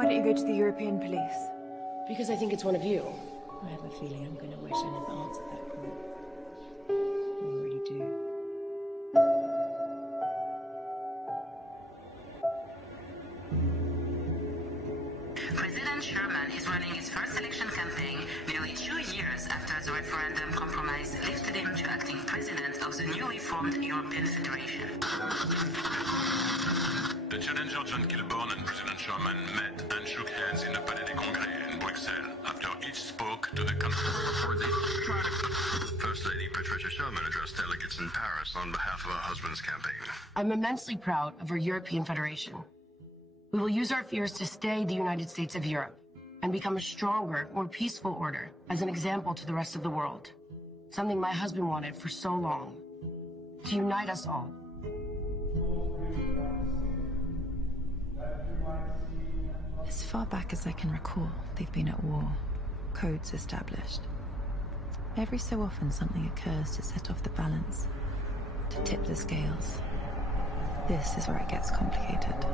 Why don't you go to the European police? Because I think it's one of you. I have a feeling I'm going to wish I never answered that call. I already do. President Sherman is running his first election campaign nearly 2 years after the referendum compromise lifted him to acting president of the newly formed European Federation. The challenger John Kilburn and President Sherman met and shook hands in the Palais des Congrès in Bruxelles after each spoke to the country. First Lady Patricia Sherman addressed delegates in Paris on behalf of her husband's campaign. I'm immensely proud of our European Federation. We will use our fears to stay the United States of Europe and become a stronger, more peaceful order as an example to the rest of the world. Something my husband wanted for so long. To unite us all. As far back as I can recall, they've been at war. Codes established. Every so often something occurs to set off the balance, to tip the scales. This is where it gets complicated.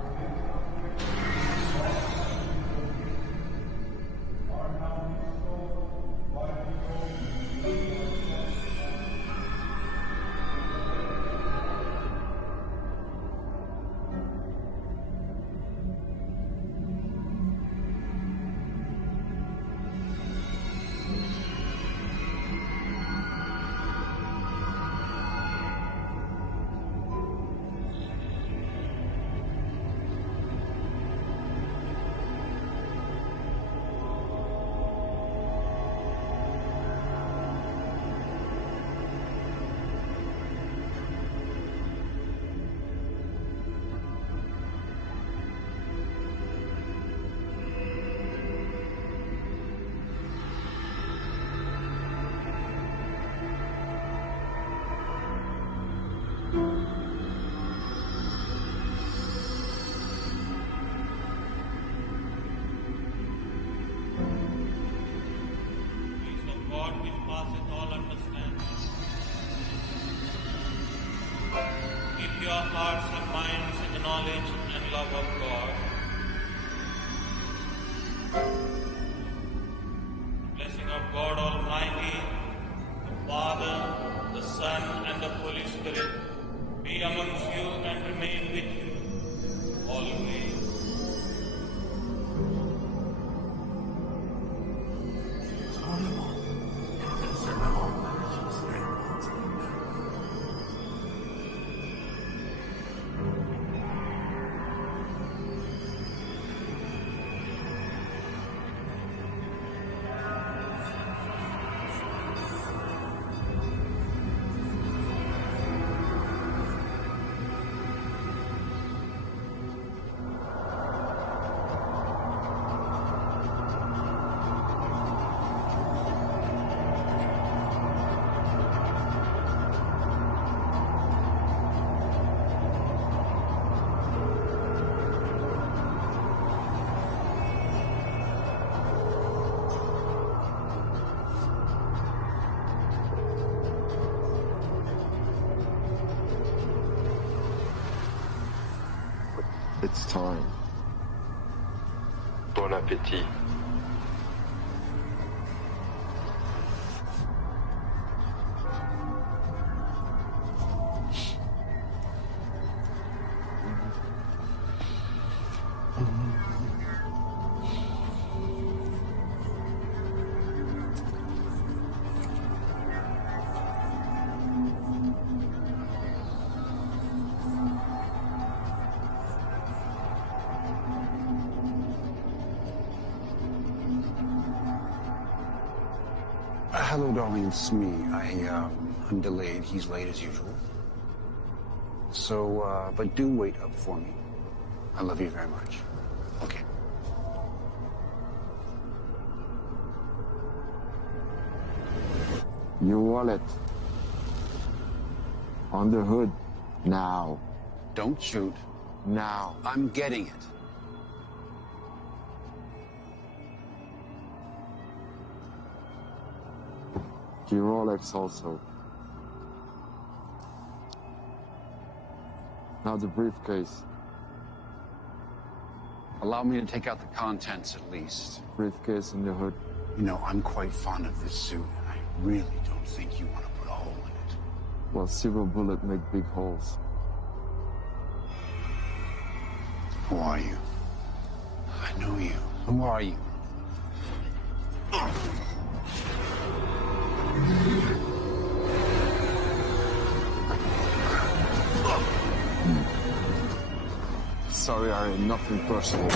Your hearts and minds in the knowledge and love of God. The blessing of God Almighty, the Father, the Son, and the Holy Spirit be amongst you and remain with you always. It's time. Bon appétit. Hello, darling, it's me. I'm delayed. He's late as usual. So, but do wait up for me. I love you very much. Okay. Your wallet. On the hood. Now. Don't shoot. Now. I'm getting it. Your Rolex also. Now the briefcase. Allow me to take out the contents at least. Briefcase in the hood. You know, I'm quite fond of this suit, and I really don't think you want to put a hole in it. Well, silver bullet make big holes. Who are you? I know you. Who are you? Sorry, Ari, nothing personal.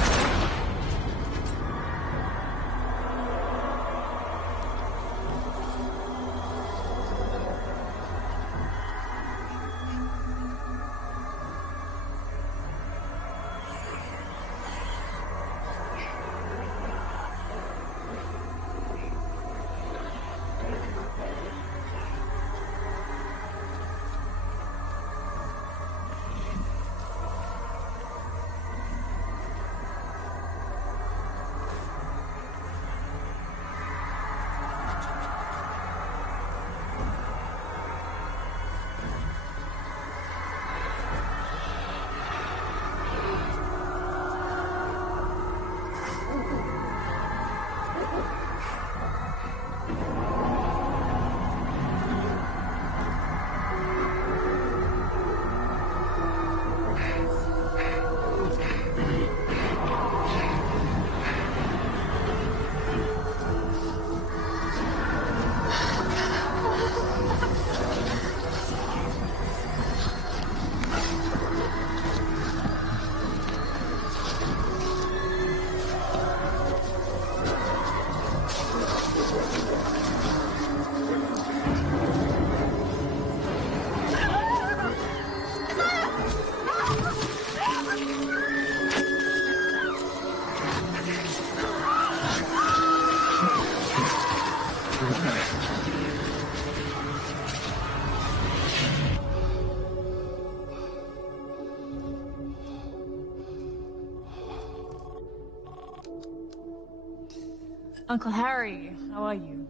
Uncle Harry, how are you?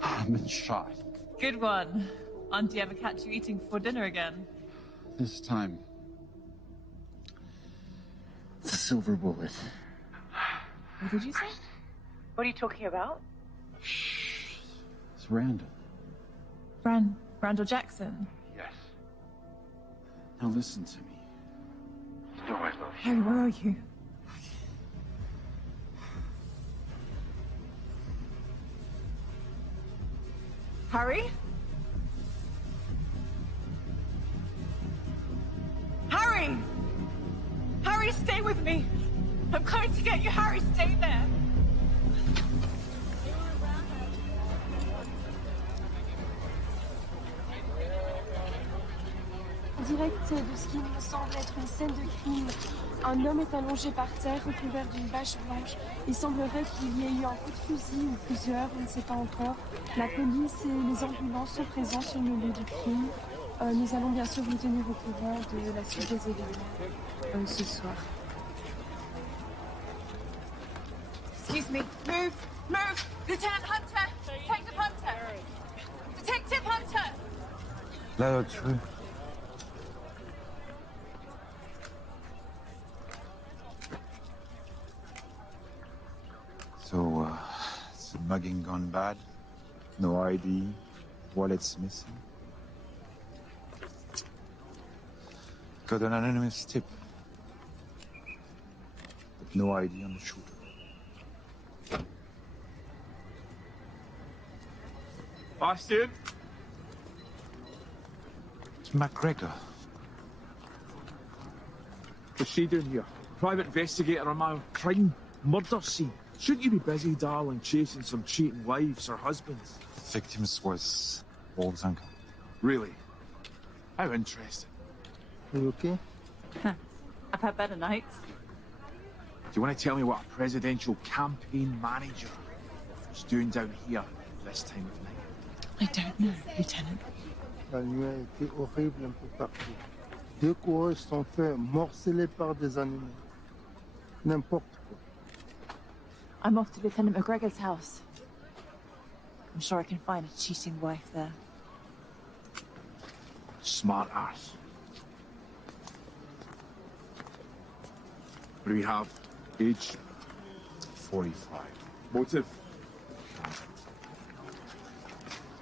I've been shot. Good one. Auntie ever catch you eating before dinner again? This time, it's a silver bullet. What did you say? What are you talking about? Shh. It's Randall. Randall Jackson? Yes. Now listen to me. You know I love you. Harry, where are you? Harry? Harry! Harry, stay with me! I'm coming to get you, Harry, stay there! Direct de ce qui me semble être une scène de crime. Un homme est allongé par terre, recouvert d'une bâche blanche. Il semblerait qu'il y ait eu un coup de fusil ou plusieurs, on ne sait pas encore. La police et les ambulances sont présents sur le lieu du crime. Nous allons bien sûr vous tenir au courant de la suite des événements ce soir. Excuse me. Move! Move! Lieutenant Hunter! Detective Hunter! Detective Hunter! Là, au-dessus. So, is the mugging gone bad? No ID, wallet's missing. Got an anonymous tip. But no ID on the shooter. Bastard? It's McGregor. What's she doing here? Private investigator on my crime, murder scene. Shouldn't you be busy, darling, chasing some cheating wives or husbands? Victims was Wolf's uncle. Really? How interesting. Are you okay? I've had better nights. Do you want to tell me what a presidential campaign manager is doing down here this time of night? I don't know, Lieutenant. La nuit a été horrible un peu partout. Deux coureurs sont faits morceler par des animaux. N'importe quoi. I'm off to Lieutenant McGregor's house. I'm sure I can find a cheating wife there. Smart ass. What do we have? Age? 45. Motive?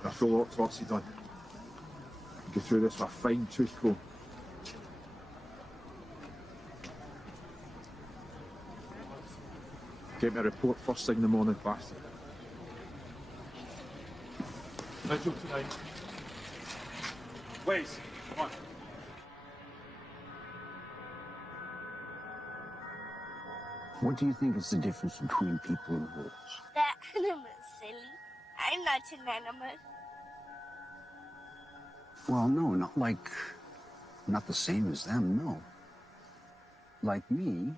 A full autopsy done. Go through this with a fine tooth comb. Get me a report first thing in the morning, bastard. Vigil tonight. Wes, come on. What do you think is the difference between people and wolves? That animal's silly. I'm not an animal. Well, no, not the same as them, no. Like me,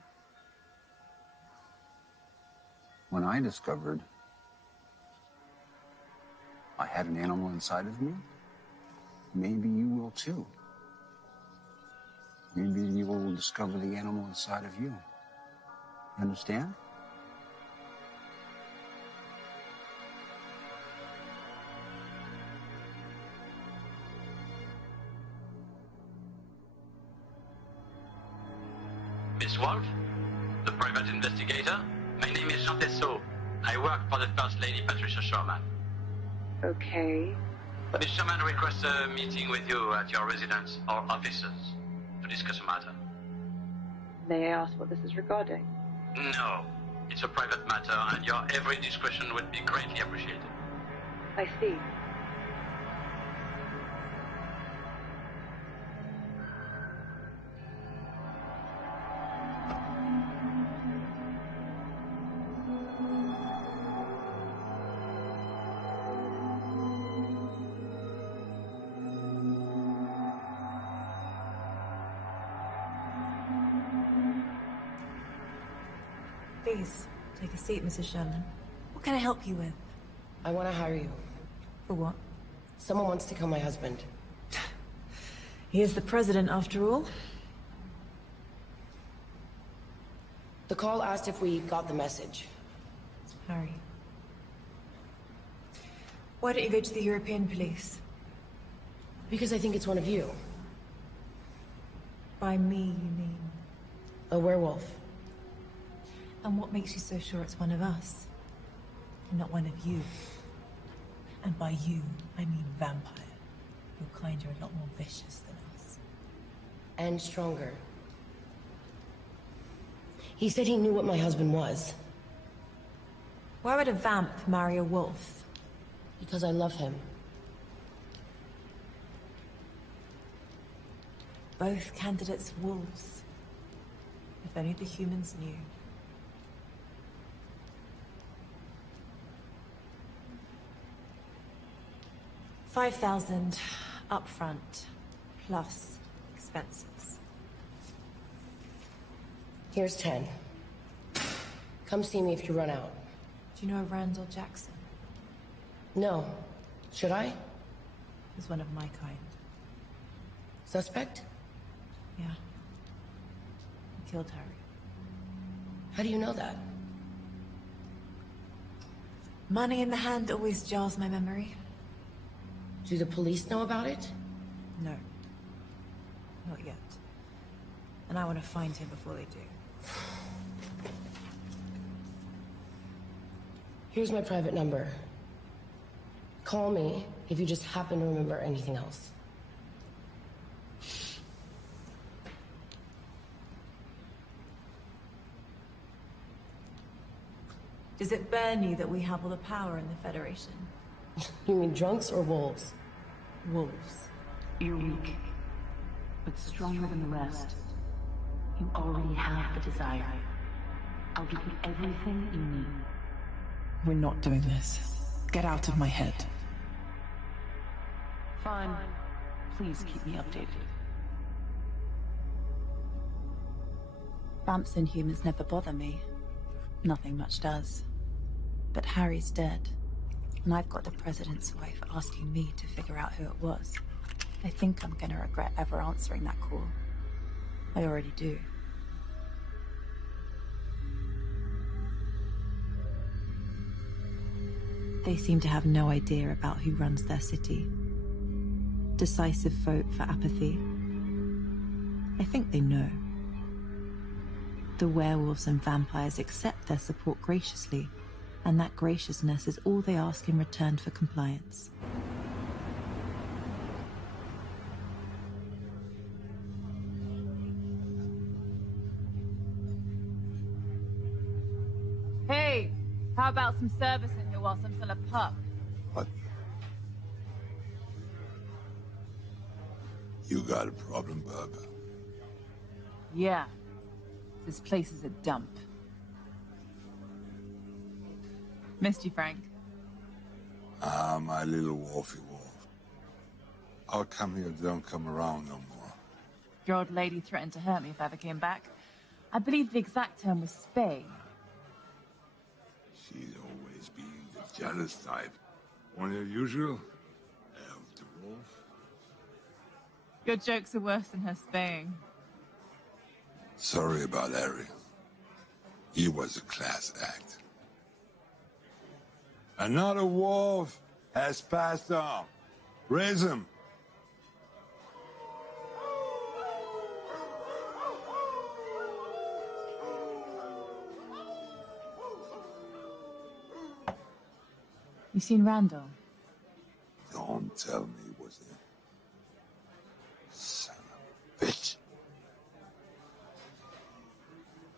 when I discovered I had an animal inside of me, maybe you will too. Maybe you will discover the animal inside of you. Understand? Miss Wolf, the private investigator. My name is Jean Tessot. I work for the First Lady Patricia Sherman. Okay. Miss Sherman requests a meeting with you at your residence or offices to discuss a matter. May I ask what this is regarding? No, it's a private matter and your every discretion would be greatly appreciated. I see. Please, take a seat, Mrs. Sherman. What can I help you with? I want to hire you. For what? Someone wants to kill my husband. He is the president, after all. The call asked if we got the message. Harry. Why don't you go to the European police? Because I think it's one of you. By me, you mean? A werewolf. And what makes you so sure it's one of us? And not one of you? And by you, I mean vampire. Your kind are a lot more vicious than us. And stronger. He said he knew what my husband was. Why would a vamp marry a wolf? Because I love him. Both candidates wolves. If only the humans knew. 5,000 upfront, plus expenses. Here's 10. Come see me if you run out. Do you know Randall Jackson? No. Should I? He's one of my kind. Suspect? Yeah. He killed Harry. How do you know that? Money in the hand always jars my memory. Do the police know about it? No. Not yet. And I want to find him before they do. Here's my private number. Call me if you just happen to remember anything else. Does it burn you that we have all the power in the Federation? You mean drunks or wolves? Wolves. You're weak, but stronger than the rest. You already have the desire. I'll give you everything you need. We're not doing this. Get out of my head. Fine. Please keep me updated. Vamps and humans never bother me. Nothing much does. But Harry's dead. And I've got the president's wife asking me to figure out who it was. I think I'm gonna regret ever answering that call. I already do. They seem to have no idea about who runs their city. Decisive vote for apathy. I think they know. The werewolves and vampires accept their support graciously, and that graciousness is all they ask in return for compliance. Hey, how about some service in here whilst I'm still a pup? What? You got a problem, bub? Yeah. This place is a dump. Missed you, Frank. Ah, my little wolfy wolf. I'll come here, don't come around no more. Your old lady threatened to hurt me if I ever came back. I believe the exact term was spay. She's always been the jealous type. One unusual. Elf the wolf. Your jokes are worse than her spaying. Sorry about Harry. He was a class act. Another wolf has passed on. Raise him. You seen Randall? Don't tell me it was him. Son of a bitch.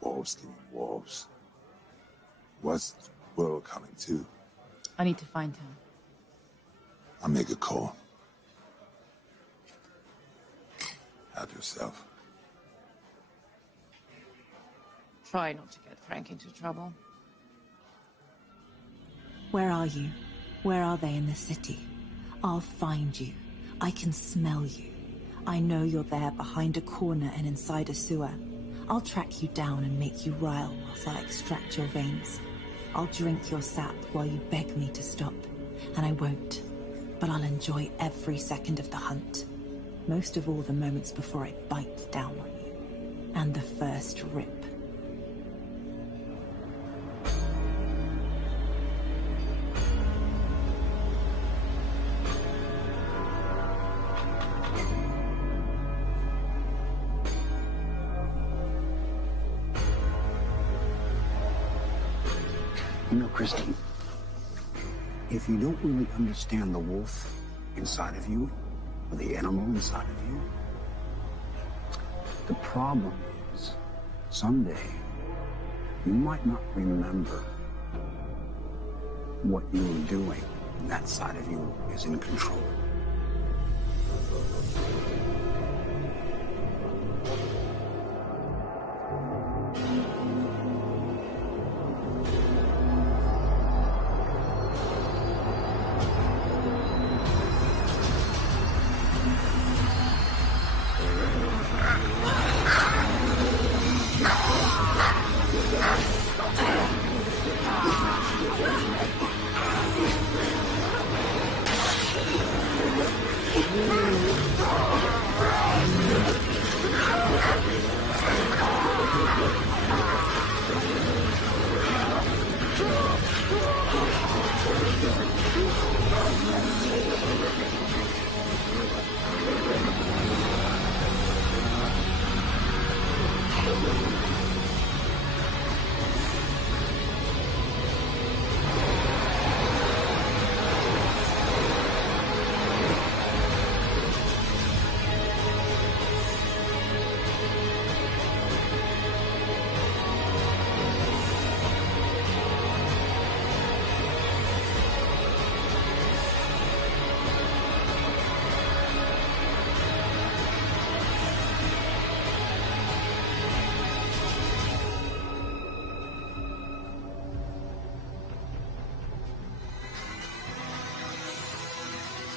Wolves killing wolves. What's the world coming to? I need to find him. I'll make a call. Help yourself. Try not to get Frank into trouble. Where are you? Where are they in the city? I'll find you. I can smell you. I know you're there behind a corner and inside a sewer. I'll track you down and make you rile whilst I extract your veins. I'll drink your sap while you beg me to stop. And I won't. But I'll enjoy every second of the hunt. Most of all the moments before I bite down on you. And the first rip. You know, Christine, if you don't really understand the wolf inside of you, or the animal inside of you, the problem is, someday, you might not remember what you were doing, and that side of you is in control.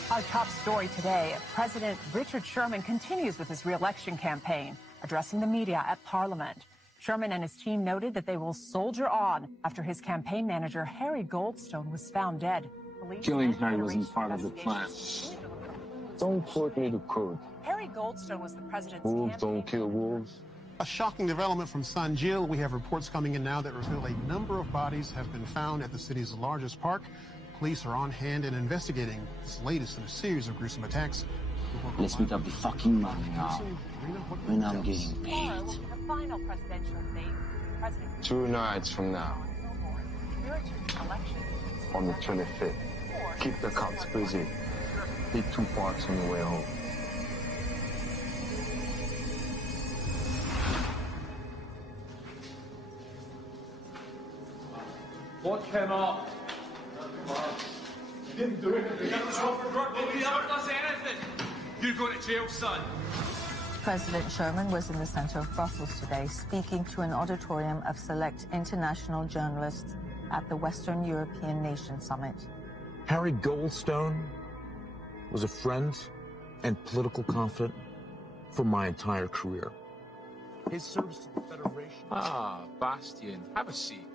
Our top story today, President Richard Sherman continues with his re-election campaign, addressing the media at Parliament. Sherman and his team noted that they will soldier on after his campaign manager, Harry Goldstone, was found dead. Killing Harry wasn't part of the plan. Don't quote me to code. Harry Goldstone was the president's Wolves don't kill wolves. A shocking development from San Gil. We have reports coming in now that reveal a number of bodies have been found at the city's largest park. Police are on hand and investigating this latest in a series of gruesome attacks. Let's meet up the fucking money now. When I'm getting paid. 2 nights from now. On the 25th. Keep the cops busy. Hit 2 parks on the way home. What came up? You didn't do it. You got us off for drug. Nobody ever does anything. You're going to jail, son. President Sherman was in the center of Brussels today, speaking to an auditorium of select international journalists at the Western European Nation Summit. Harry Goldstone was a friend and political confidant for my entire career. His service to the Federation... Ah, Bastian, have a seat.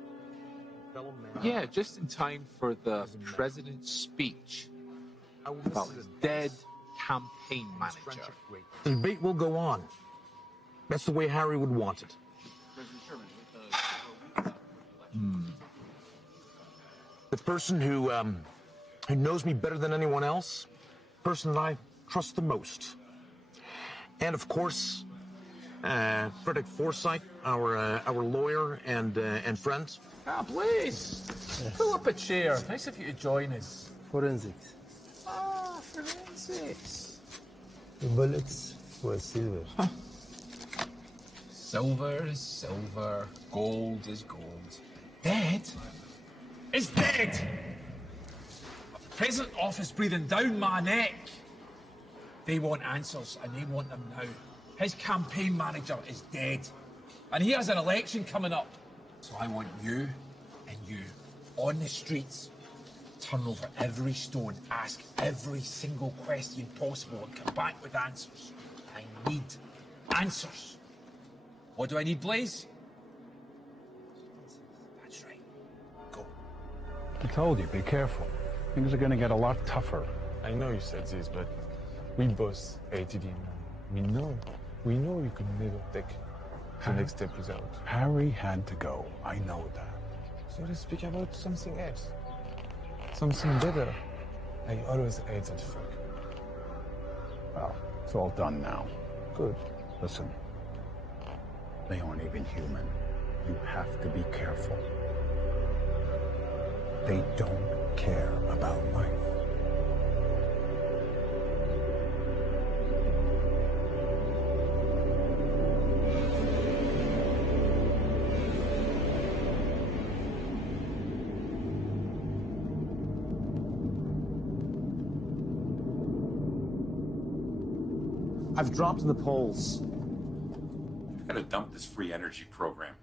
Yeah, just in time for the president's speech about his dead campaign manager. The debate will go on. That's the way Harry would want it. The person who knows me better than anyone else, the person that I trust the most. And of course, Frederick Forsyth, our lawyer and friend. Ah, please. Yes. Pull up a chair. Nice of you to join us. Forensics. Ah, forensics. The bullets were silver. Huh. Silver is silver. Gold is gold. Dead is dead. A present office breathing down my neck. They want answers, and they want them now. His campaign manager is dead. And he has an election coming up. So I want you and you on the streets. Turn over every stone, ask every single question possible, and come back with answers. I need answers. What do I need, Blaze? That's right. Go. I told you, be careful. Things are gonna get a lot tougher. I know you said this, but we both hated him. We know you could never take the next step without. Harry had to go. I know that. So let's speak about something else. Something better. I always hate that fuck. Well, it's all done now. Good. Listen, they aren't even human. You have to be careful. They don't care about life. I've dropped in the polls. You've got to dump this free energy program.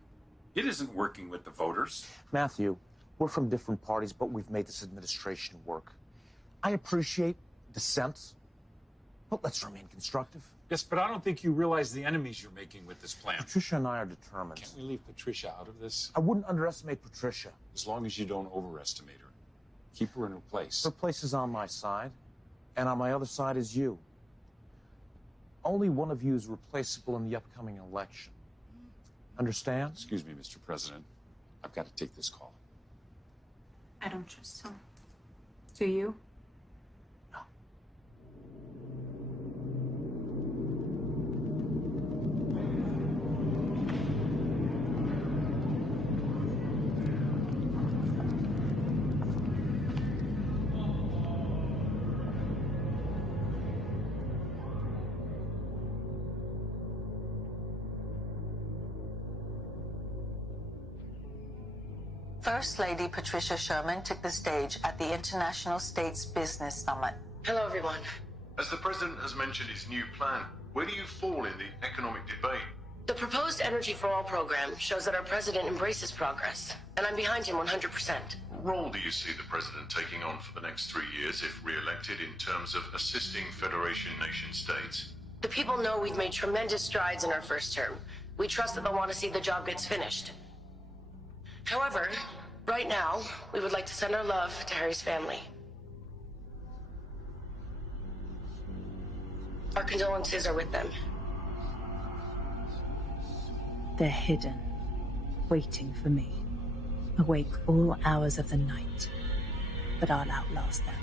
It isn't working with the voters. Matthew, we're from different parties, but we've made this administration work. I appreciate dissent, but let's remain constructive. Yes, but I don't think you realize the enemies you're making with this plan. Patricia and I are determined. Can't we leave Patricia out of this? I wouldn't underestimate Patricia. As long as you don't overestimate her. Keep her in her place. Her place is on my side, and on my other side is you. Only one of you is replaceable in the upcoming election. Understand? Excuse me, Mr. President. I've got to take this call. I don't trust him. Do you? First Lady Patricia Sherman took the stage at the International States Business Summit. Hello, everyone. As the president has mentioned his new plan, where do you fall in the economic debate? The proposed Energy for All program shows that our president embraces progress, and I'm behind him 100%. What role do you see the president taking on for the next 3 years if re-elected in terms of assisting Federation nation states? The people know we've made tremendous strides in our first term. We trust that they'll want to see the job gets finished. However, right now, we would like to send our love to Harry's family. Our condolences are with them. They're hidden, waiting for me, awake all hours of the night. But I'll outlast them,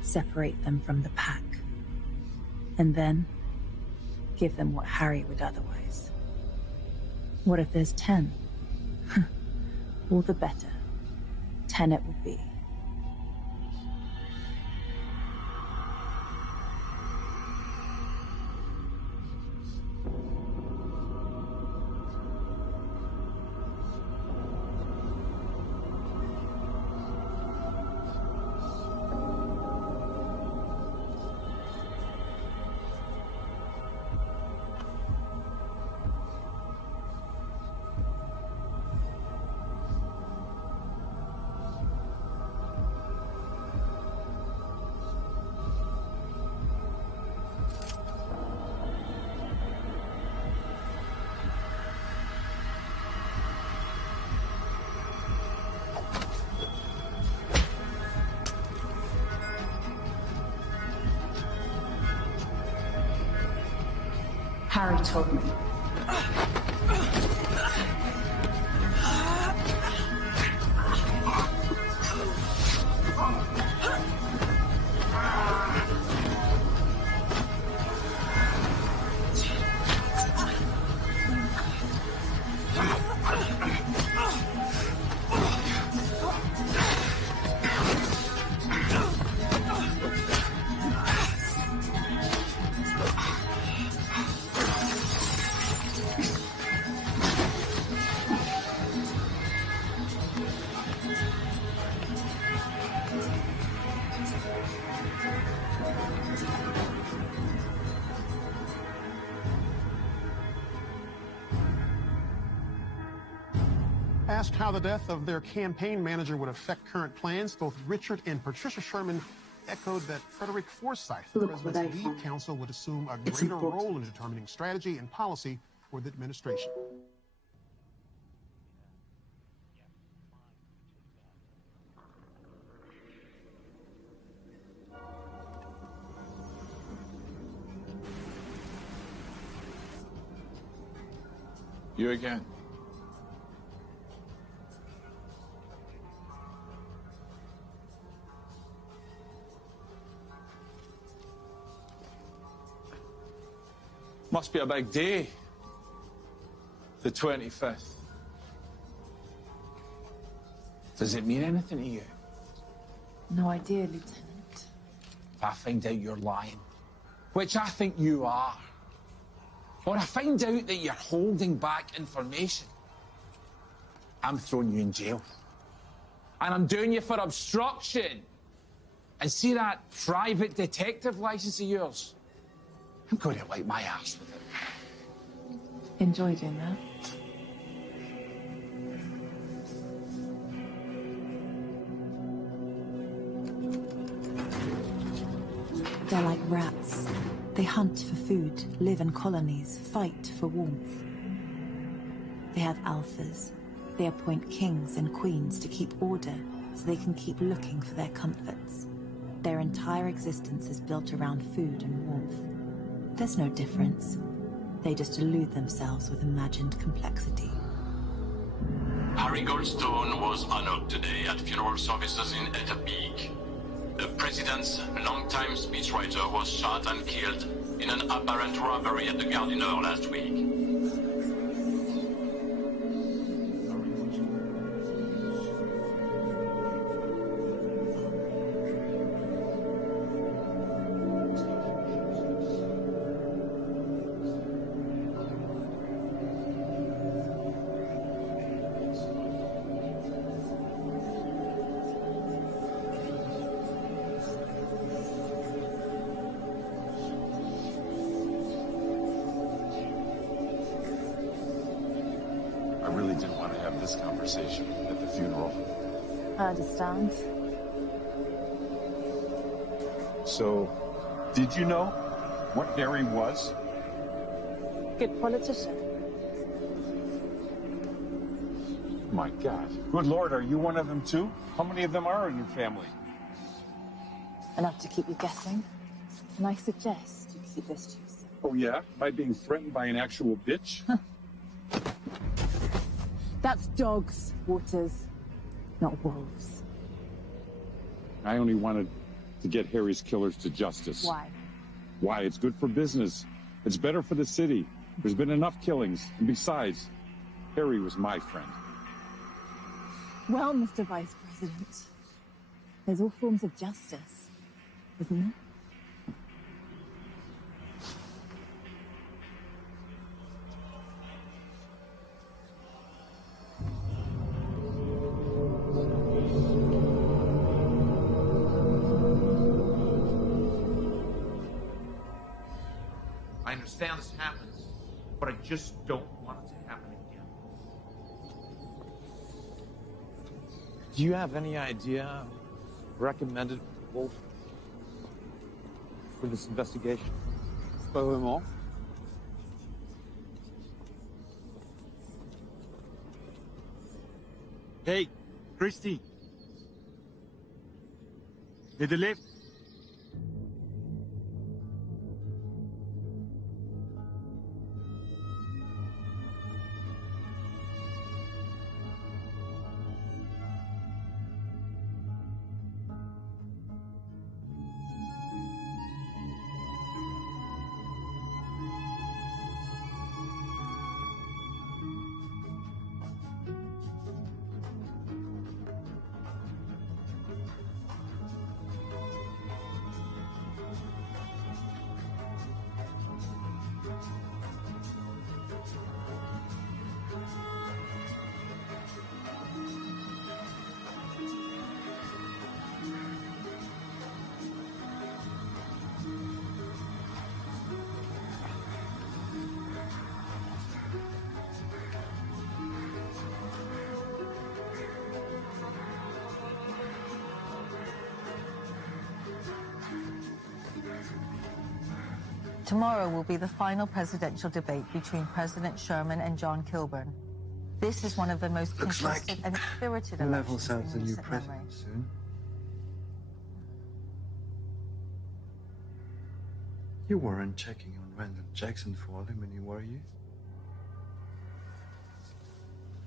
separate them from the pack, And then give them what Harry would otherwise. What if there's 10? All the better. 10 it will be. Harry told me. Asked how the death of their campaign manager would affect current plans, both Richard and Patricia Sherman echoed that Frederick Forsyth, the president's lead counsel, would assume a greater role in determining strategy and policy for the administration. You again. Must be a big day. The 25th. Does it mean anything to you? No idea, Lieutenant. If I find out you're lying, which I think you are, or I find out that you're holding back information, I'm throwing you in jail. And I'm doing you for obstruction. And see that private detective license of yours? I'm going to wipe my ass with it. Enjoy doing that. They're like rats. They hunt for food, live in colonies, fight for warmth. They have alphas. They appoint kings and queens to keep order so they can keep looking for their comforts. Their entire existence is built around food and warmth. There's no difference. They just elude themselves with imagined complexity. Harry Goldstone was honored today at funeral services in Etterbeek. The president's longtime speechwriter was shot and killed in an apparent robbery at the Gardiner last week. I really didn't want to have this conversation at the funeral. I understand. So, did you know what Harry was? Good politician. My God. Good Lord, are you one of them too? How many of them are in your family? Enough to keep you guessing. And I suggest you keep this to yourself. Oh yeah? By being threatened by an actual bitch? That's dogs, Waters, not wolves. I only wanted to get Harry's killers to justice. Why? Why? It's good for business. It's better for the city. There's been enough killings. And besides, Harry was my friend. Well, Mr. Vice President, there's all forms of justice, isn't there? I understand this happens, but I just don't want it to happen again. Do you have any idea recommended Fulll for this investigation? Pas vraiment. Hey, Christy. Need a lift? Tomorrow will be the final presidential debate between President Sherman and John Kilburn. This is one of the most contested and spirited elections in recent memory. Soon. You weren't checking on Randall Jackson for him, were you?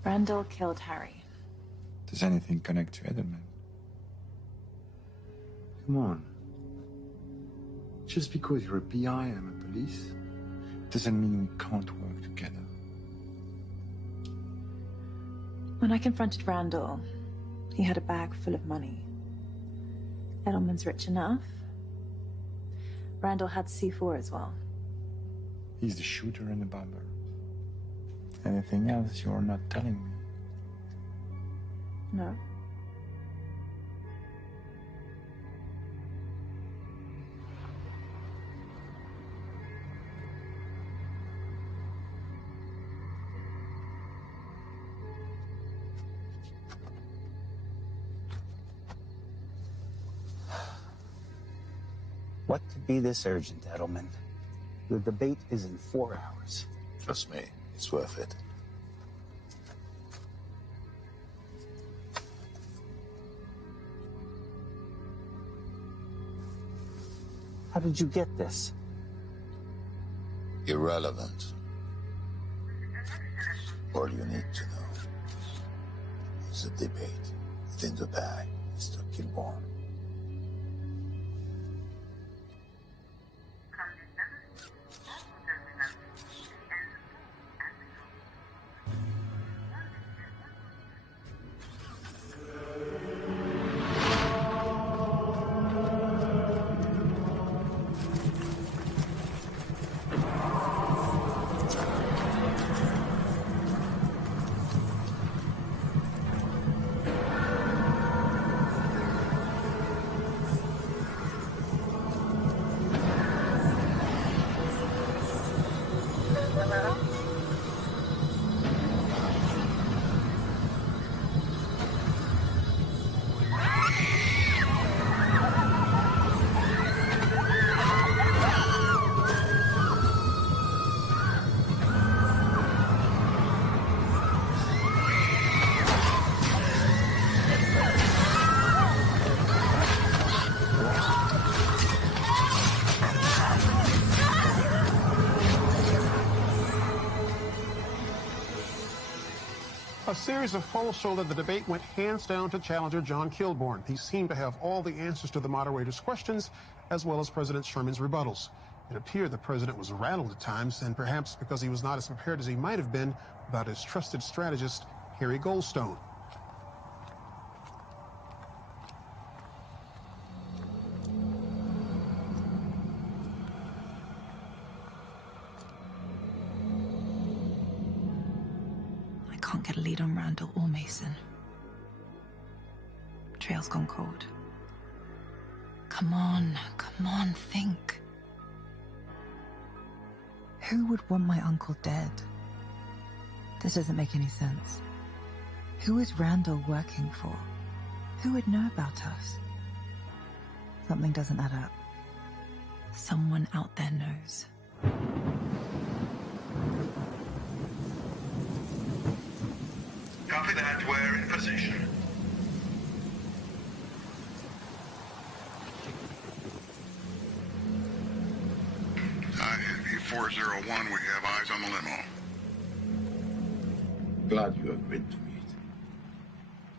Randall killed Harry. Does anything connect to Edelman? Come on. Just because you're a PI and I'm a police, doesn't mean we can't work together. When I confronted Randall, he had a bag full of money. Edelman's rich enough. Randall had C4 as well. He's the shooter and the bomber. Anything else you're not telling me? No. What could be this urgent, Edelman? The debate is in 4 hours. Trust me, it's worth it. How did you get this? Irrelevant. All you need to know is a debate within the bag, Mr. Kilburn. A series of polls show that the debate went hands down to challenger John Kilburn. He seemed to have all the answers to the moderator's questions, as well as President Sherman's rebuttals. It appeared the president was rattled at times, and perhaps because he was not as prepared as he might have been about his trusted strategist, Harry Goldstone. I can't get a lead on Randall or Mason. Trail's gone cold. Come on, think. Who would want my uncle dead? This doesn't make any sense. Who is Randall working for? Who would know about us? Something doesn't add up. Someone out there knows. Copy that. We're in position. E401, we have eyes on the limo. Glad you agreed to meet.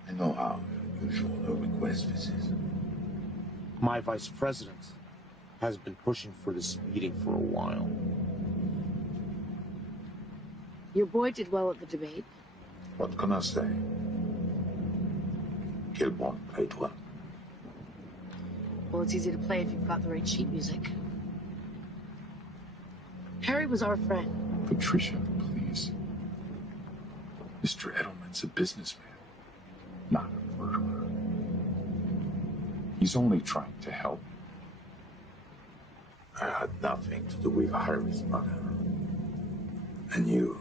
I know how unusual a request this is. My vice president has been pushing for this meeting for a while. Your boy did well at the debate. What can I say? Kilborn played well. Well, it's easy to play if you've got the right sheet music. Harry was our friend. Patricia, please. Mr. Edelman's a businessman, not a murderer. He's only trying to help. I had nothing to do with Harry's murder. And you.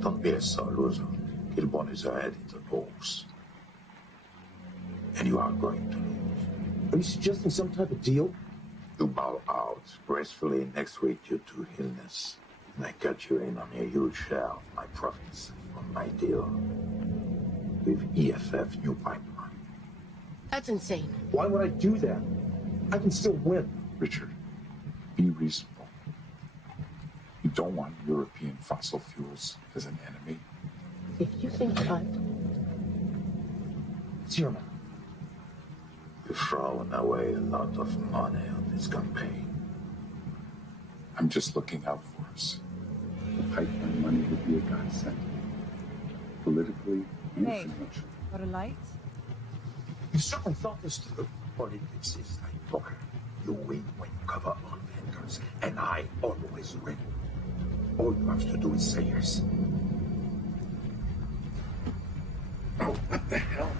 Don't be a sore loser. Kilborn is ahead in the polls. And you are going to lose. Are you suggesting some type of deal? You bow out gracefully next week due to illness. And I cut you in on a huge share of my profits from my deal with EFF New Pipeline. That's insane. Why would I do that? I can still win. Richard, be reasonable. You don't want European fossil fuels as an enemy. If you think it's your money. You've thrown away a lot of money on this campaign. I'm just looking out for us. The pipeline money would be a godsend. Politically and financially. Got a light? You certainly thought this through. Politics is like poker. You win when you cover all vendors, and I always win. All you have to do is say yes. Oh, what the hell?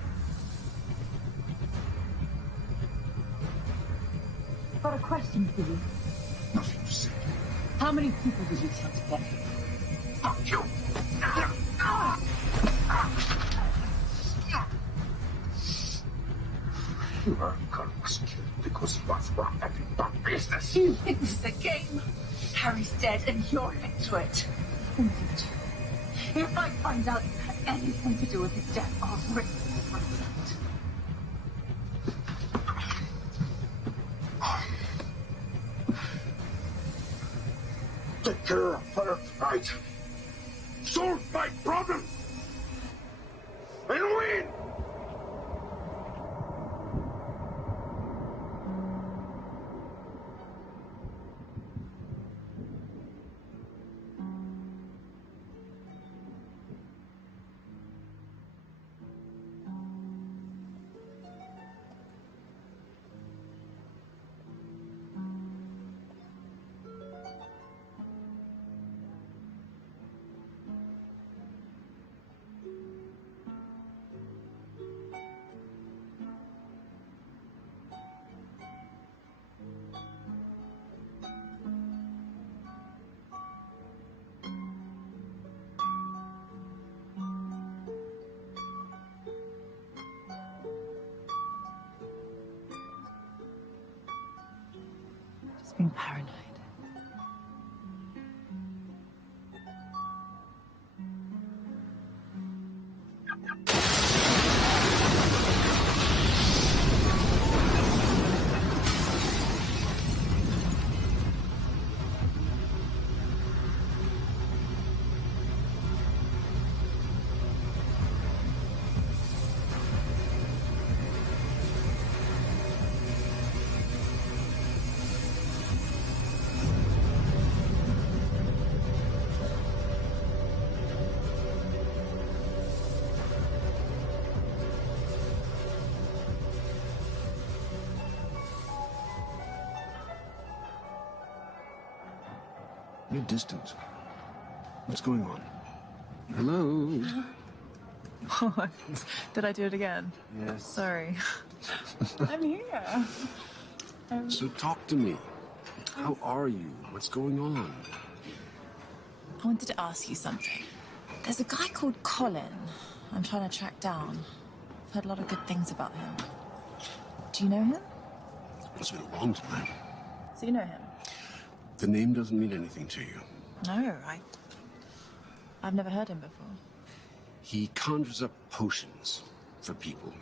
I've got a question for you. Nothing to say. How many people did you kill today? Fuck you! You are was killed because he was wrong at bad business. You think this is a game? Harry's dead and you're into it. Indeed. If I find out you had anything to do with his death, I'll rip this from you. Take care of her right. Solve my problem! And win! Being paranoid. You're distant. What's going on? Hello? Oh, did I do it again? Yes. Sorry. I'm here. So talk to me. How are you? What's going on? I wanted to ask you something. There's a guy called Colin I'm trying to track down. I've heard a lot of good things about him. Do you know him? It's been a long time. So you know him? The name doesn't mean anything to you. No, I've never heard him before. He conjures up potions for people.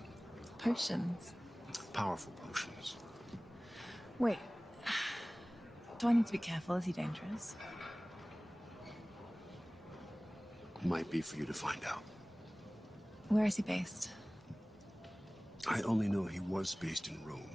Potions? Powerful potions. Wait. Do I need to be careful? Is he dangerous? Might be for you to find out. Where is he based? I only know he was based in Rome.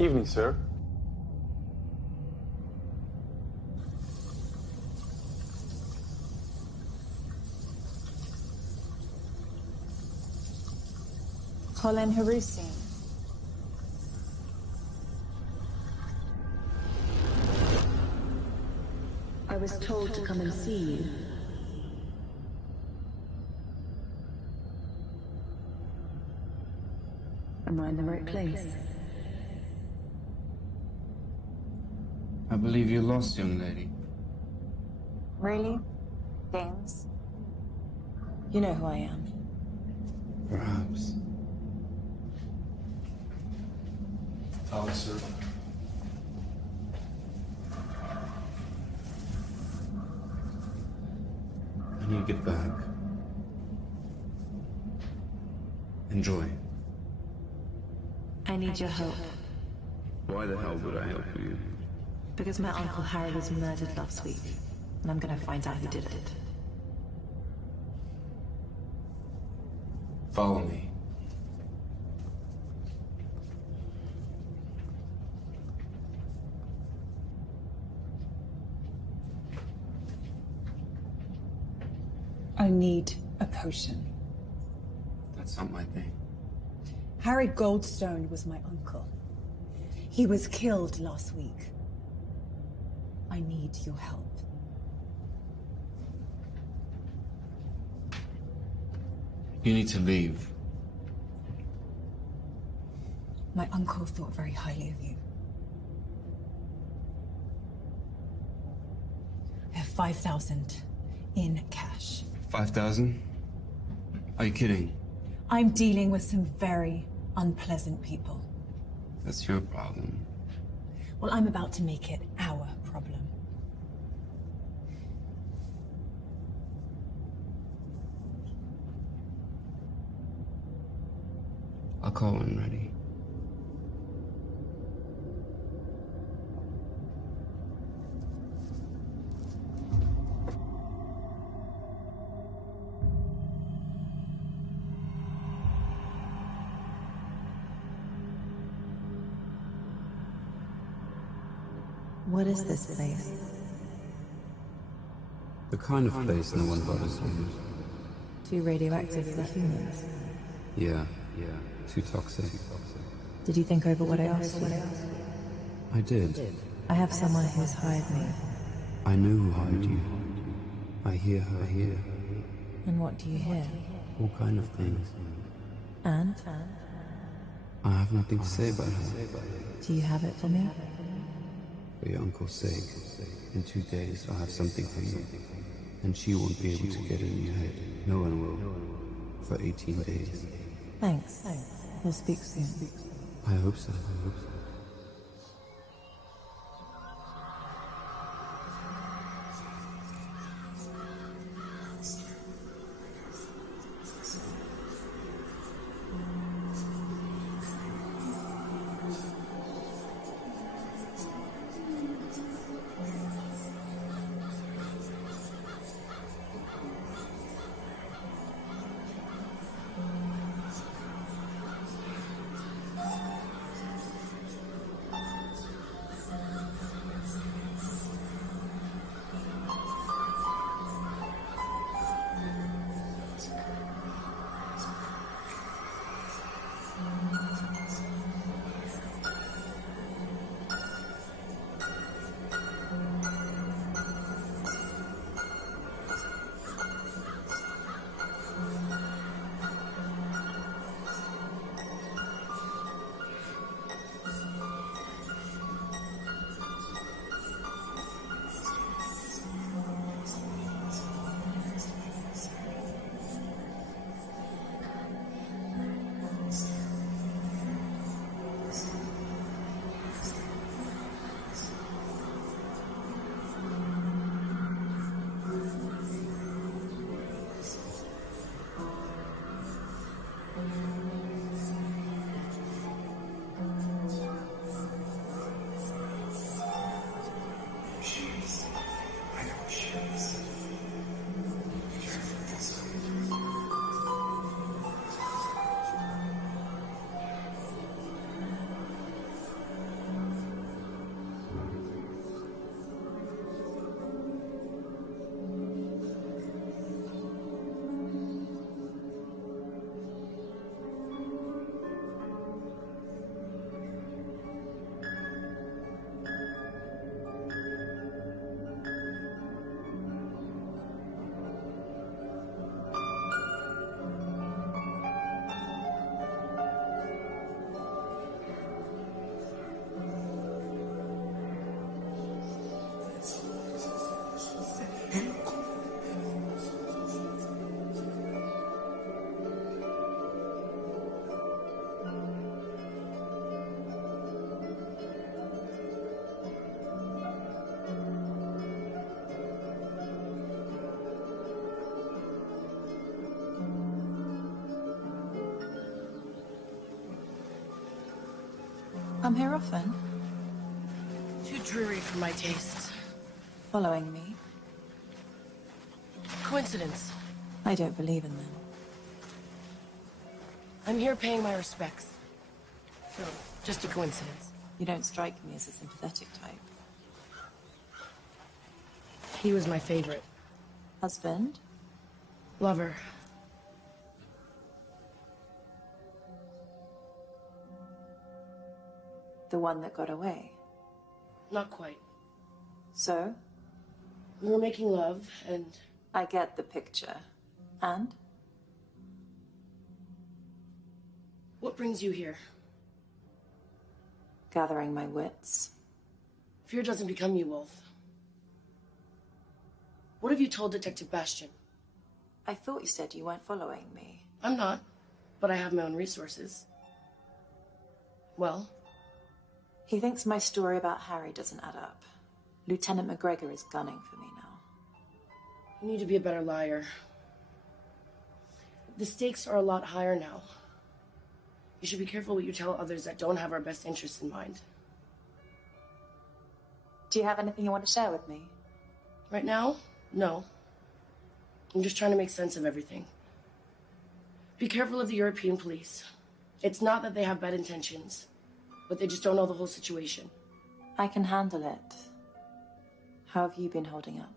Evening, sir. Colin Harusi. I was told to come and see you. Am I in the right place? I believe you're lost, young lady. Really? Games? You know who I am. Perhaps. Sir. When you get back, enjoy. I need your help. Why the hell would I help you? Because my Uncle Harry was murdered last week, and I'm gonna find out who did it. Follow me. I need a potion. That's not my thing. Harry Goldstone was my uncle. He was killed last week. I need your help. You need to leave. My uncle thought very highly of you. I have 5,000 in cash. 5,000? Are you kidding? I'm dealing with some very unpleasant people. That's your problem. Well, I'm about to make it our problem. I'll call when ready. What is this place? The kind of place no one bothers with. Too radioactive for humans. Yeah. Too toxic. Did you think over what I asked you? I did. I have someone who's hired me. I know who hired you. I hear her here. And what do you hear? All kind of things. And? I have nothing to say about her. Do you have it for me? For your uncle's sake. In 2 days, I'll have something for you. And she won't be able to get in your head. No one will. For 18 days. Thanks. We'll speak soon. I hope so. Come here often? Too dreary for my taste. Following me? Coincidence. I don't believe in them. I'm here paying my respects. So, just a coincidence. You don't strike me as a sympathetic type. He was my favorite. Husband? Lover. The one that got away? Not quite. So? We were making love, and... I get the picture. And? What brings you here? Gathering my wits. Fear doesn't become you, Wolf. What have you told Detective Bastian? I thought you said you weren't following me. I'm not, but I have my own resources. Well? He thinks my story about Harry doesn't add up. Lieutenant McGregor is gunning for me now. You need to be a better liar. The stakes are a lot higher now. You should be careful what you tell others that don't have our best interests in mind. Do you have anything you want to share with me? Right now, no. I'm just trying to make sense of everything. Be careful of the European police. It's not that they have bad intentions, but they just don't know the whole situation. I can handle it. How have you been holding up?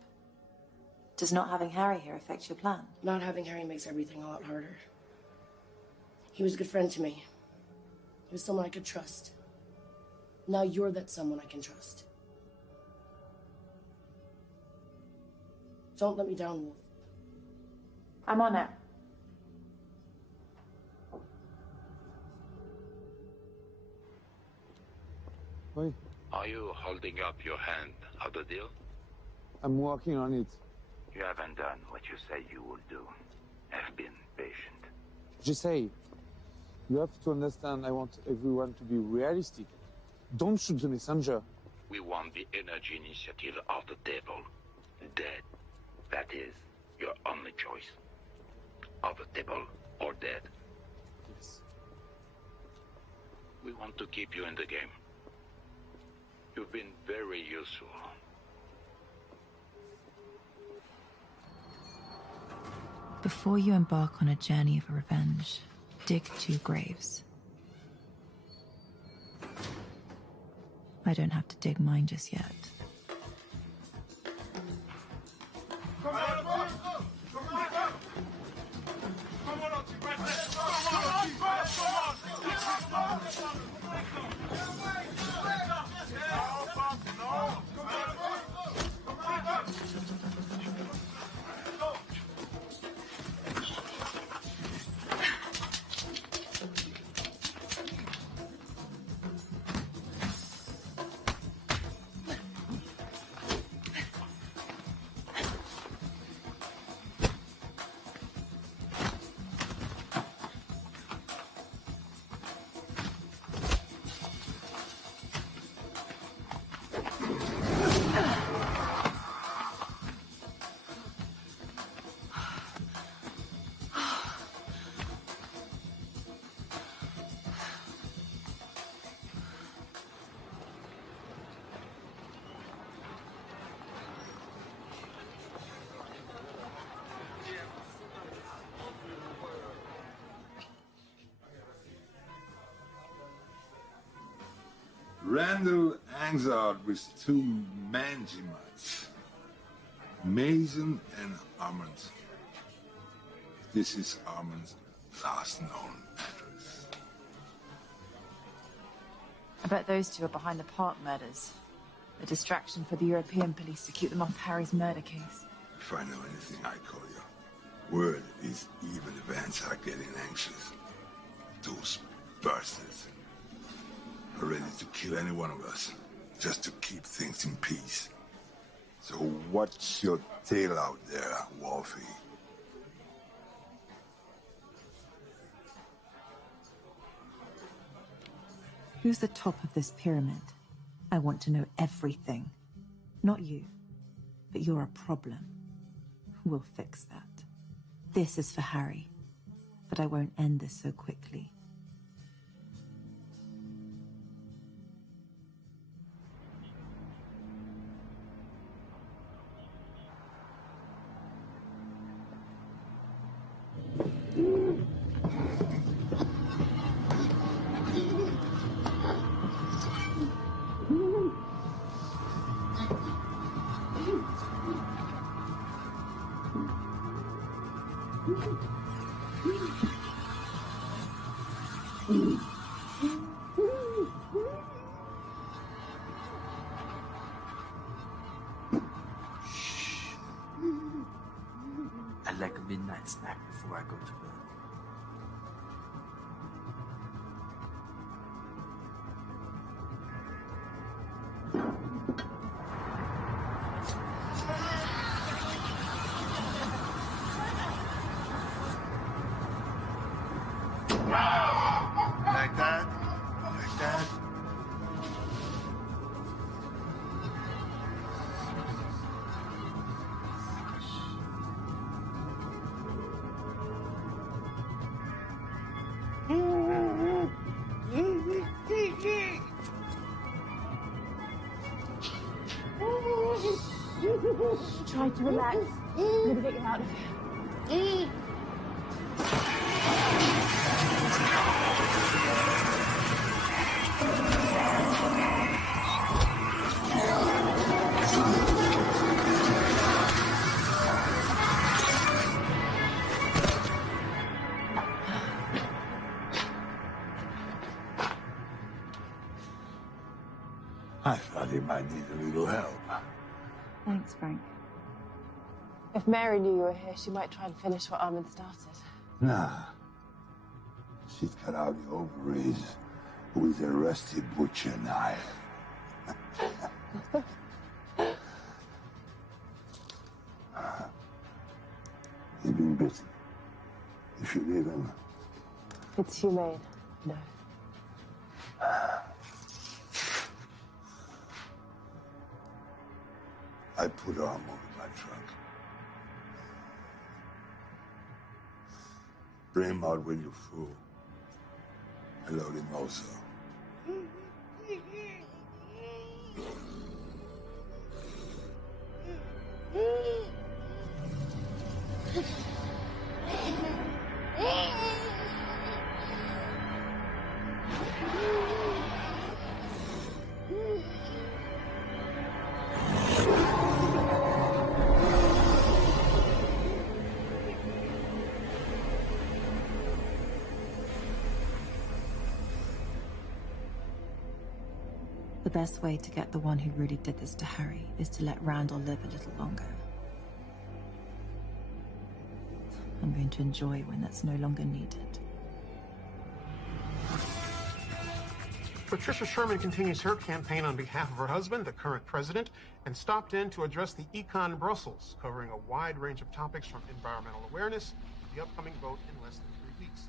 Does not having Harry here affect your plan? Not having Harry makes everything a lot harder. He was a good friend to me. He was someone I could trust. Now you're that someone I can trust. Don't let me down, Wolf. I'm on it. Wait, Are you holding up your hand of the deal? I'm working on it. You haven't done what you say you will do. Have been patient. Just say, you have to understand I want everyone to be realistic. Don't shoot the messenger. We want the energy initiative off the table. Dead. That is your only choice. Off the table or dead. Yes. We want to keep you in the game. You've been very useful. Before you embark on a journey of revenge, dig 2 graves. I don't have to dig mine just yet. Randall hangs out with 2 Manjimuts, Mason and Armand. This is Armand's last known address. I bet those 2 are behind the Park murders. A distraction for the European police to keep them off Harry's murder case. If I know anything, I call you. Word is even events are getting anxious. Those bastards are ready to kill any one of us, just to keep things in peace. So what's your tale out there, Wolfie? Who's the top of this pyramid? I want to know everything. Not you, but you're a problem. We'll fix that. This is for Harry, but I won't end this so quickly. I like a midnight snack before I go to bed. Like that? Like that? Try to relax. I'm gonna get you out of here. they might need a little help. Thanks, Frank. If Mary knew you were here, she might try and finish what Armin started. Nah. She's cut out the ovaries with a rusty butcher knife. He's been bitten. You should leave him. It's humane, no. I put Arm in my trunk. Bring him out when you're full. I load him also. The best way to get the one who really did this to Harry is to let Randall live a little longer. I'm going to enjoy when that's no longer needed. Patricia Sherman continues her campaign on behalf of her husband, the current president, and stopped in to address the Econ Brussels, covering a wide range of topics from environmental awareness to the upcoming vote in less than 3 weeks.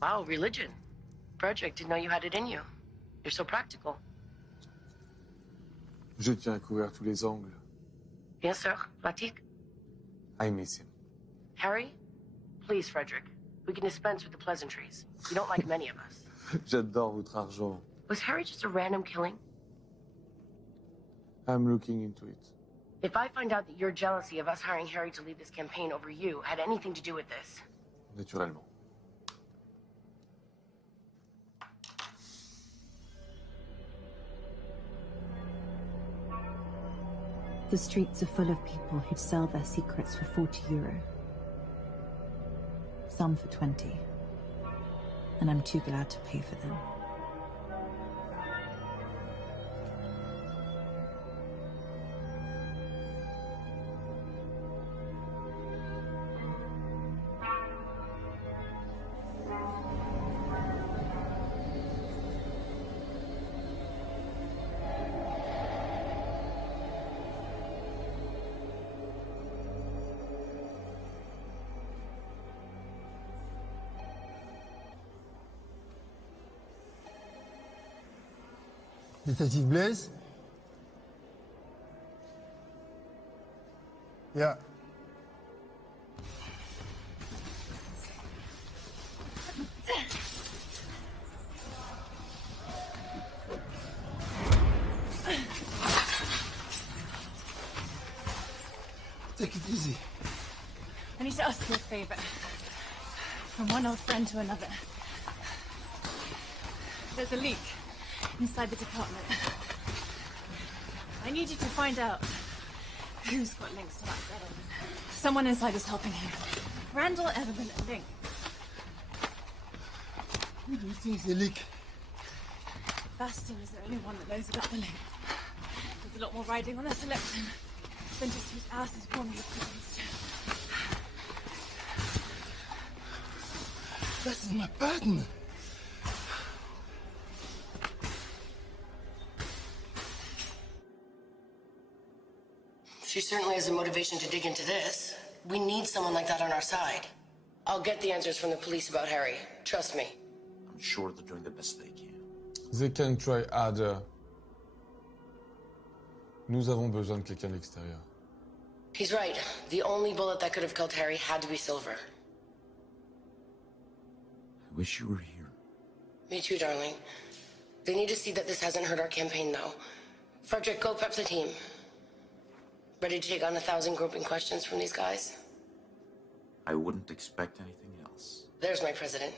Wow, religion. Frederick, didn't know you had it in you. You're so practical. Je tiens à couvrir tous les angles. Bien sûr, pratique. I miss him. Harry? Please, Frederick. We can dispense with the pleasantries. You don't like many of us. J'adore votre argent. Was Harry just a random killing? I'm looking into it. If I find out that your jealousy of us hiring Harry to lead this campaign over you had anything to do with this... Naturellement. The streets are full of people who'd sell their secrets for €40. Some for 20. And I'm too glad to pay for them. Detective Blaze? Yeah. Take it easy. I need to ask you a favor. From one old friend to another. There's a leak inside the department. I need you to find out who's got links to Max Edelman. Someone inside is helping him. Randall Edelman and Link. Who do you think is the leak? Bastian is the only one that knows about the link. There's a lot more riding on this election than just whose ass is warming the president's chair. That's my partner. She certainly has the motivation to dig into this. We need someone like that on our side. I'll get the answers from the police about Harry. Trust me. I'm sure they're doing the best they can. They can try harder. Nous avons besoin de quelqu'un d'extérieur. He's right. The only bullet that could have killed Harry had to be silver. I wish you were here. Me too, darling. They need to see that this hasn't hurt our campaign, though. Frederick, go prep the team. Ready to take on 1,000 groping questions from these guys? I wouldn't expect anything else. There's my president.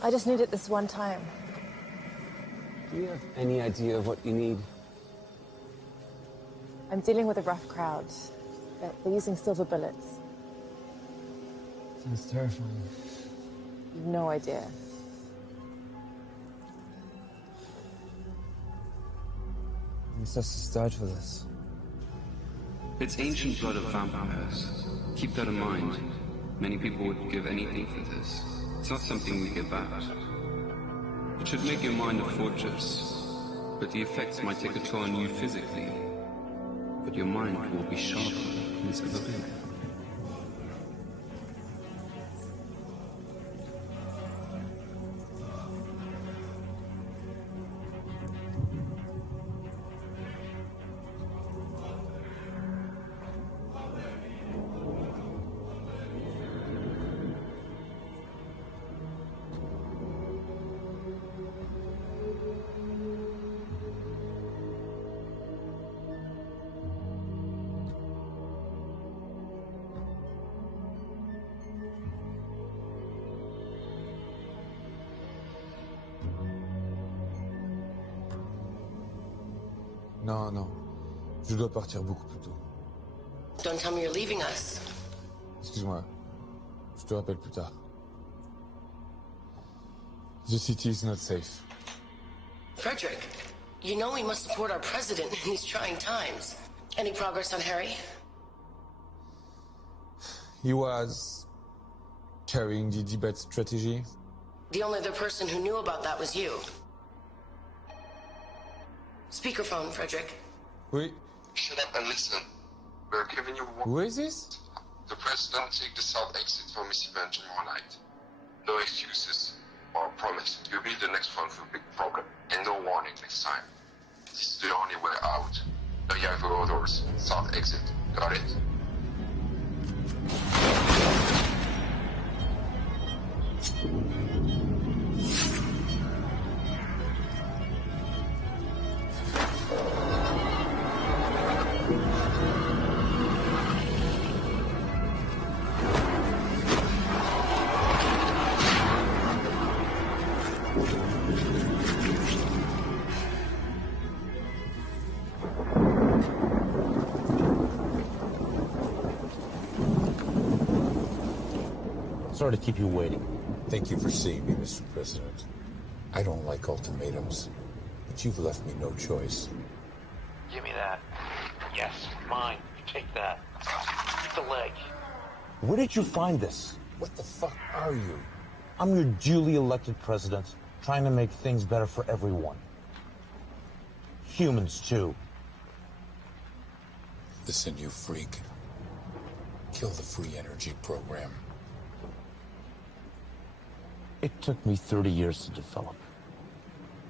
I just need it this one time. Do you have any idea of what you need? I'm dealing with a rough crowd. They're using silver bullets. Sounds terrifying. You've no idea. Ancestors died for this. It's ancient blood of vampires. Keep that in mind. Many people would give anything for this. It's not something we get back. It should make your mind a fortress, but the effects might take a toll on you physically. But your mind will be sharper than it's ever been. Non, non. Je dois partir beaucoup plus tôt. Don't tell me you're leaving us. Excuse-moi. Je te rappelle plus tard. The city is not safe. Frederick, you know we must support our president in these trying times. Any progress on Harry? He was carrying the debate strategy. The only other person who knew about that was you. Speakerphone, Frederick. Oui. Shut up and listen. We're giving you one. Who is this? The president take the south exit for Miss Event tomorrow night. No excuses or promise. You'll be the next one for a big problem. And no warning next time. This is the only way out. No Yahoo orders. South exit. Got it? Sorry to keep you waiting. Thank you for seeing me, Mr. President. I don't like ultimatums, but you've left me no choice. Give me that. Yes, mine. Take that. The leg. Where did you find this? What the fuck are you? I'm your duly elected president, trying to make things better for everyone. Humans, too. Listen, you freak. Kill the free energy program. It took me 30 years to develop.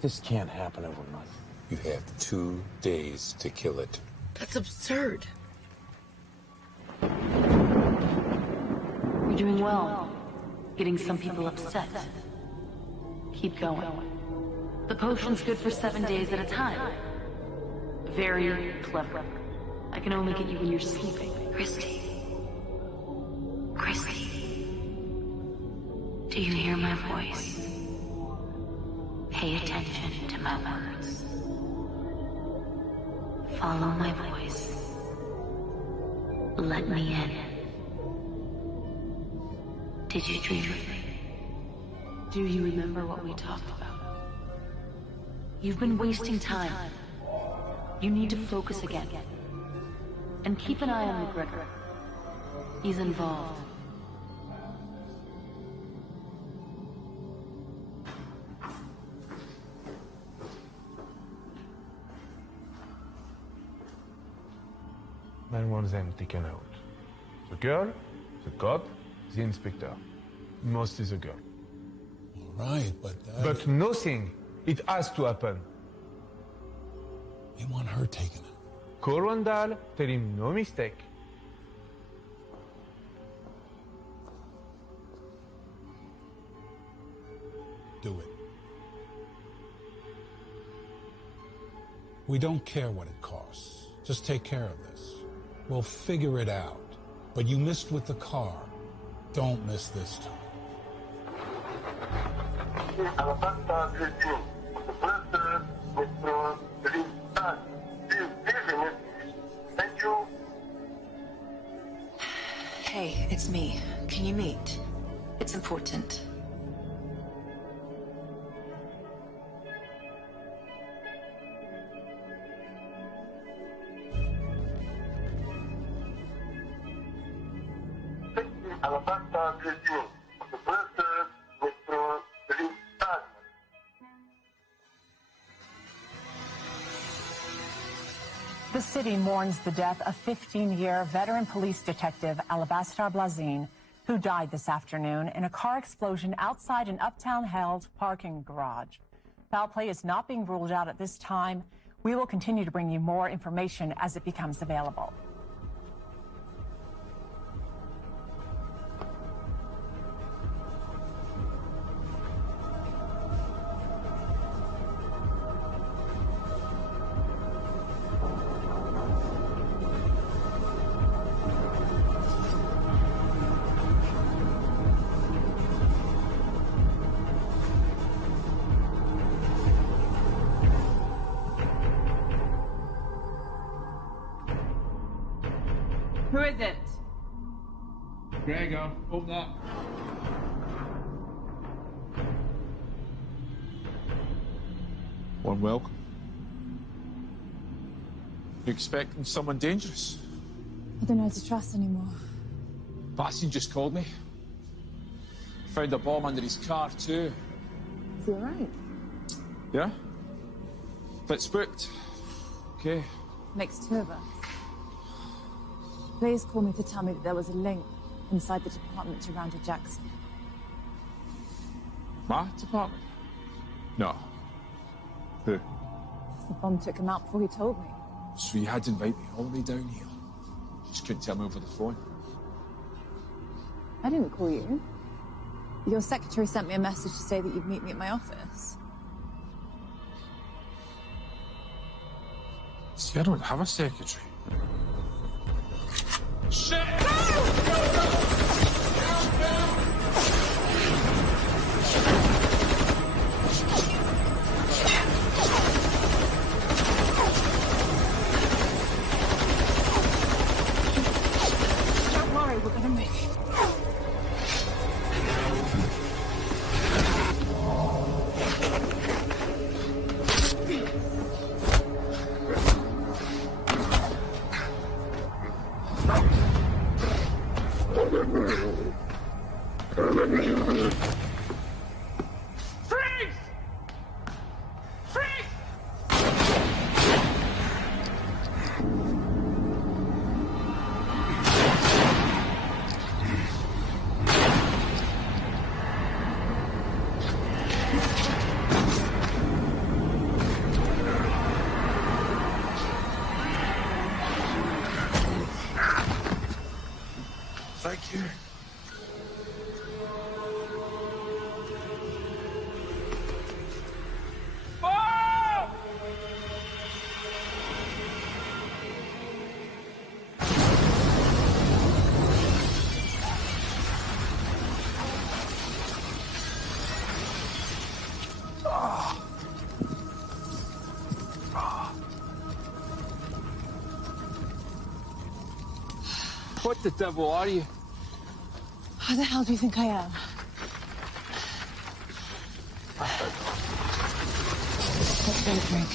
This can't happen overnight. You have 2 days to kill it. That's absurd. You're doing well. Getting some people upset. Keep going. The potion's good for 7 days at a time. Very clever. I can only get you when you're sleeping. Christy. Do you hear my voice? Pay attention to my words. Follow my voice. Let me in. Did you dream of me? Do you remember what we talked about? You've been wasting time. You need to focus again. And keep an eye on McGregor. He's involved. Man wants them taken out. The girl, the cop, the inspector. Mostly the girl. All right, but... But nothing It has to happen. They want her taken. Call Randall, tell him no mistake. Do it. We don't care what it costs. Just take care of this. We'll figure it out. But you missed with the car. Don't miss this time. Thank you. Hey, it's me. Can you meet? It's important. The city mourns the death of 15-year veteran police detective Alabaster Blazin, who died this afternoon in a car explosion outside an uptown held parking garage. Foul play is not being ruled out at this time. We will continue to bring you more information as it becomes available. Who is it? Gregor, open up. One welcome. You expecting someone dangerous? I don't know how to trust anymore. Bastian just called me. Found a bomb under his car too. Is he alright? Yeah? Bit spooked. Okay. Makes two of us. Blaze called me to tell me that there was a link inside the department to Randall Jackson. My department? No. Who? The bomb took him out before he told me. So you had to invite me all the way down here. Just couldn't tell me over the phone. I didn't call you. Your secretary sent me a message to say that you'd meet me at my office. See, I don't have a secretary. Shit! Don't worry, we're gonna make it. Thank you. What the devil are you? Who the hell do you think I am? Let's get a drink.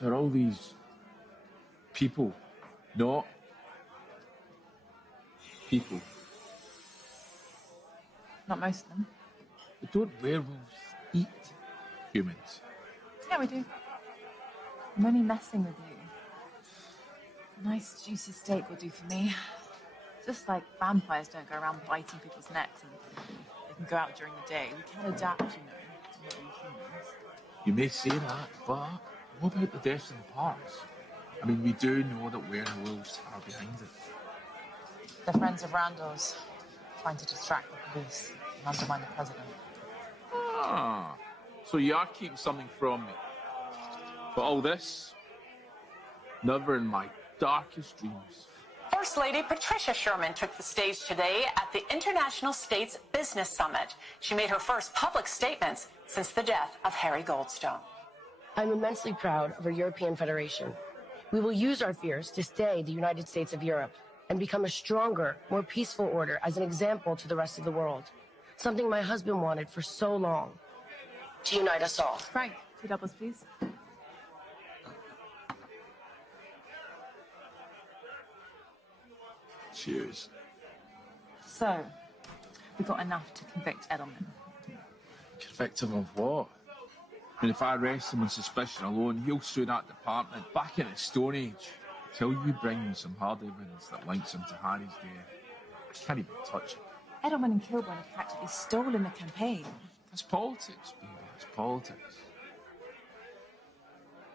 So are all these people not people? Not most of them. But don't werewolves eat humans? Yeah, we do. I'm only messing with you. A nice juicy steak will do for me. Just like vampires don't go around biting people's necks and they can go out during the day. We can adapt, you know, to little humans. You may say that, but what about the deaths in the parks? I mean, we do know that werewolves are behind it. They're friends of Randall's, trying to distract the police and undermine the president. Ah, so you are keeping something from me. But all this, never in my darkest dreams. First Lady Patricia Sherman took the stage today at the International States Business Summit. She made her first public statements since the death of Harry Goldstone. I'm immensely proud of our European Federation. We will use our fears to stay the United States of Europe and become a stronger, more peaceful order as an example to the rest of the world. Something my husband wanted for so long. To unite us all. Frank, 2 doubles, please. Cheers. So, we got enough to convict Edelman. Convict him of what? I mean, if I arrest him on suspicion alone, he'll sue that department back in its Stone Age. Till you bring me some hard evidence that links him to Harry's death, I can't even touch it. Edelman and Kilburn have practically stolen the campaign. That's politics, baby. It's politics.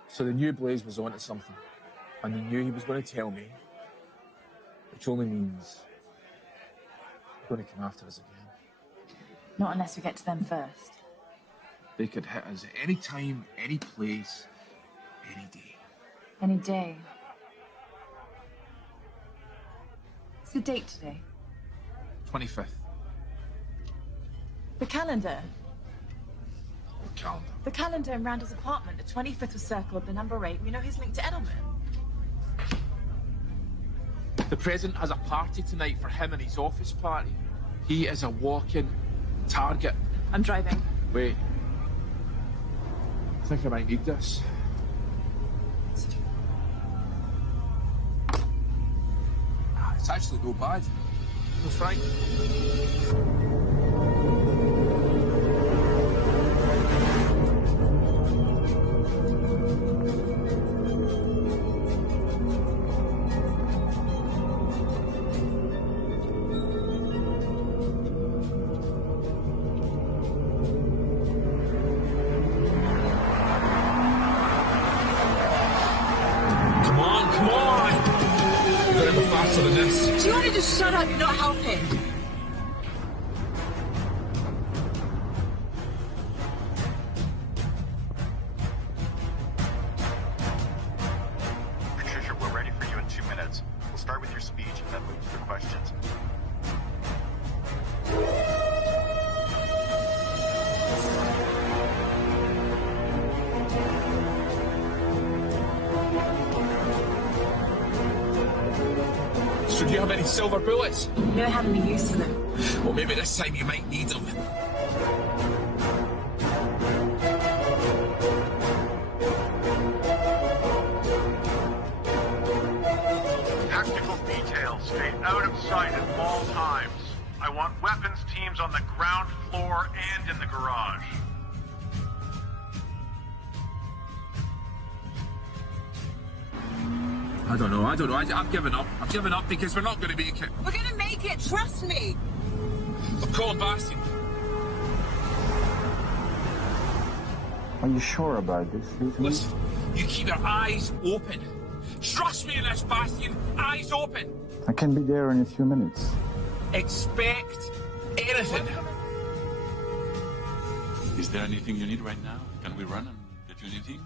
So they knew Blaze was onto something, and they knew he was going to tell me, which only means they're going to come after us again. Not unless we get to them first. They could hit us at any time, any place, any day. Any day. What's the date today? 25th. The calendar. What calendar? The calendar in Randall's apartment. The 25th was circled, the number 8. We know he's linked to Edelman. The president has a party tonight for him and his office party. He is a walking target. I'm driving. Wait. I think I might need this. It's actually no bad. No, Frank. Do you want to just shut up? You're not helping. Patricia, we're ready for you in 2 minutes. We'll start with your speech and then move to the questions. So do you have any silver bullets? You don't have any use for them. Well, maybe this time you might need them. Tactical details stay out of sight at all times. I want weapons teams on the ground floor and in the garage. I don't know. I've given up. I've given up because we're not going to make it. We're gonna make it, trust me. I'm calling Bastian. Are you sure about this, Lieutenant? Listen, you keep your eyes open. Trust me in this, Bastian. Eyes open. I can be there in a few minutes. Expect anything. Is there anything you need right now? Can we run and get you anything?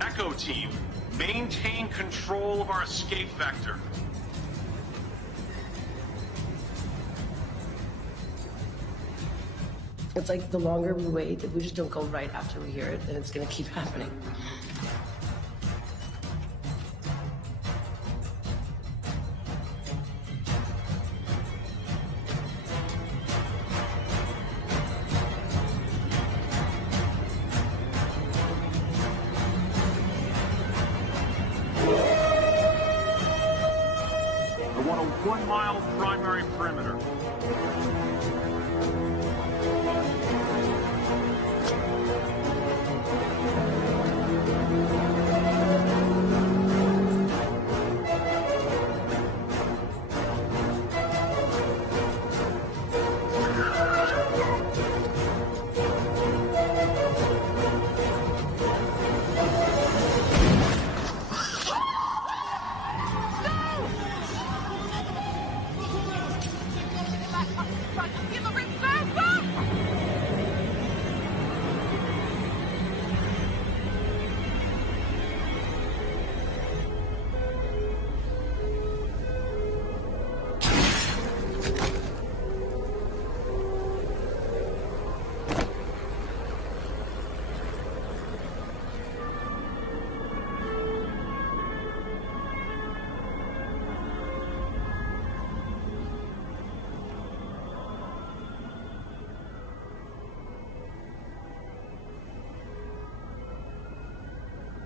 Echo team, maintain control of our escape vector. It's like the longer we wait, if we just don't go right after we hear it, then it's gonna keep happening. want a 1-mile primary perimeter.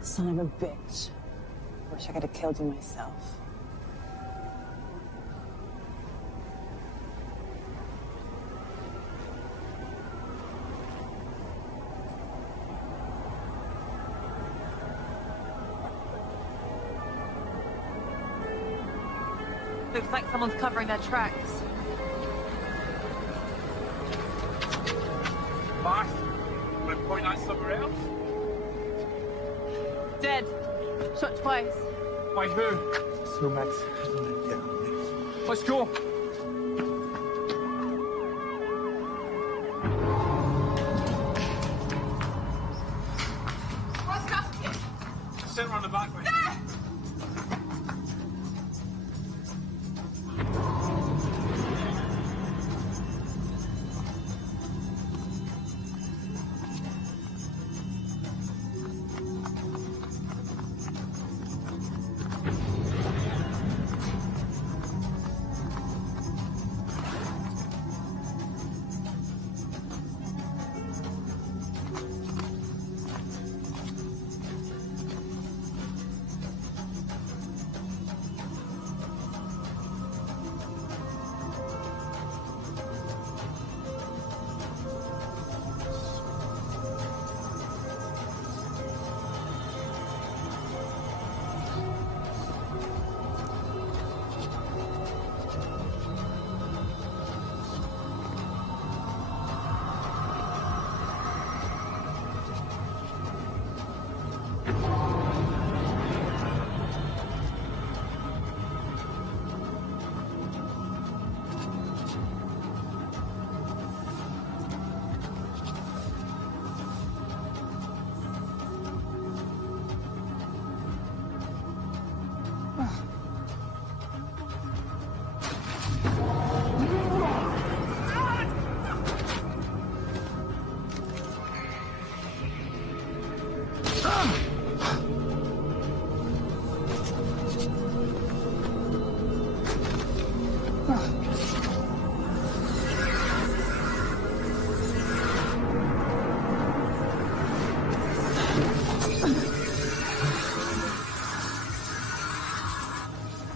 Son of a bitch. Wish I could have killed you myself. Looks like someone's covering their tracks. Boss, want to point out somewhere else? Dead. Shot twice. By who? So, Max, yeah. Let's go. Where's Bastion? Sit around the back way.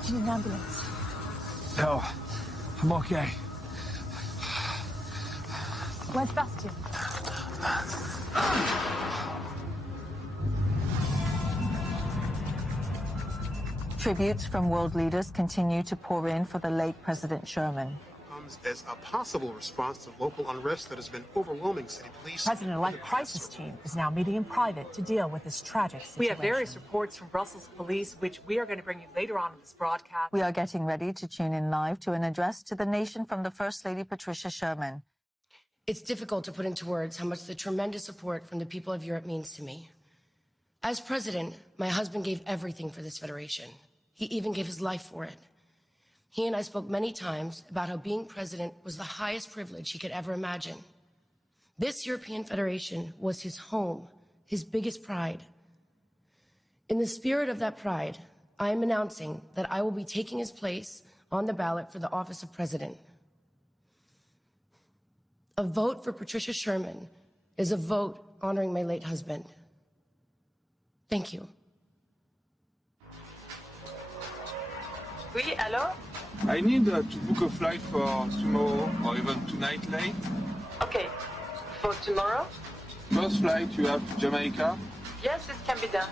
Do you need an ambulance? No, I'm okay. Where's Bastion? Tributes from world leaders continue to pour in for the late President Sherman. Comes as a possible response to local unrest that has been overwhelming city police. President-elect crisis team is now meeting in private to deal with this tragic situation. We have various reports from Brussels police, which we are going to bring you later on in this broadcast. We are getting ready to tune in live to an address to the nation from the First Lady Patricia Sherman. It's difficult to put into words how much the tremendous support from the people of Europe means to me. As president, my husband gave everything for this federation. He even gave his life for it. He and I spoke many times about how being president was the highest privilege he could ever imagine. This European Federation was his home, his biggest pride. In the spirit of that pride, I am announcing that I will be taking his place on the ballot for the office of president. A vote for Patricia Sherman is a vote honoring my late husband. Thank you. Oui, allô? I need to book a flight for tomorrow or even tonight late. Okay. For tomorrow? First flight you have to Jamaica. Yes, it can be done.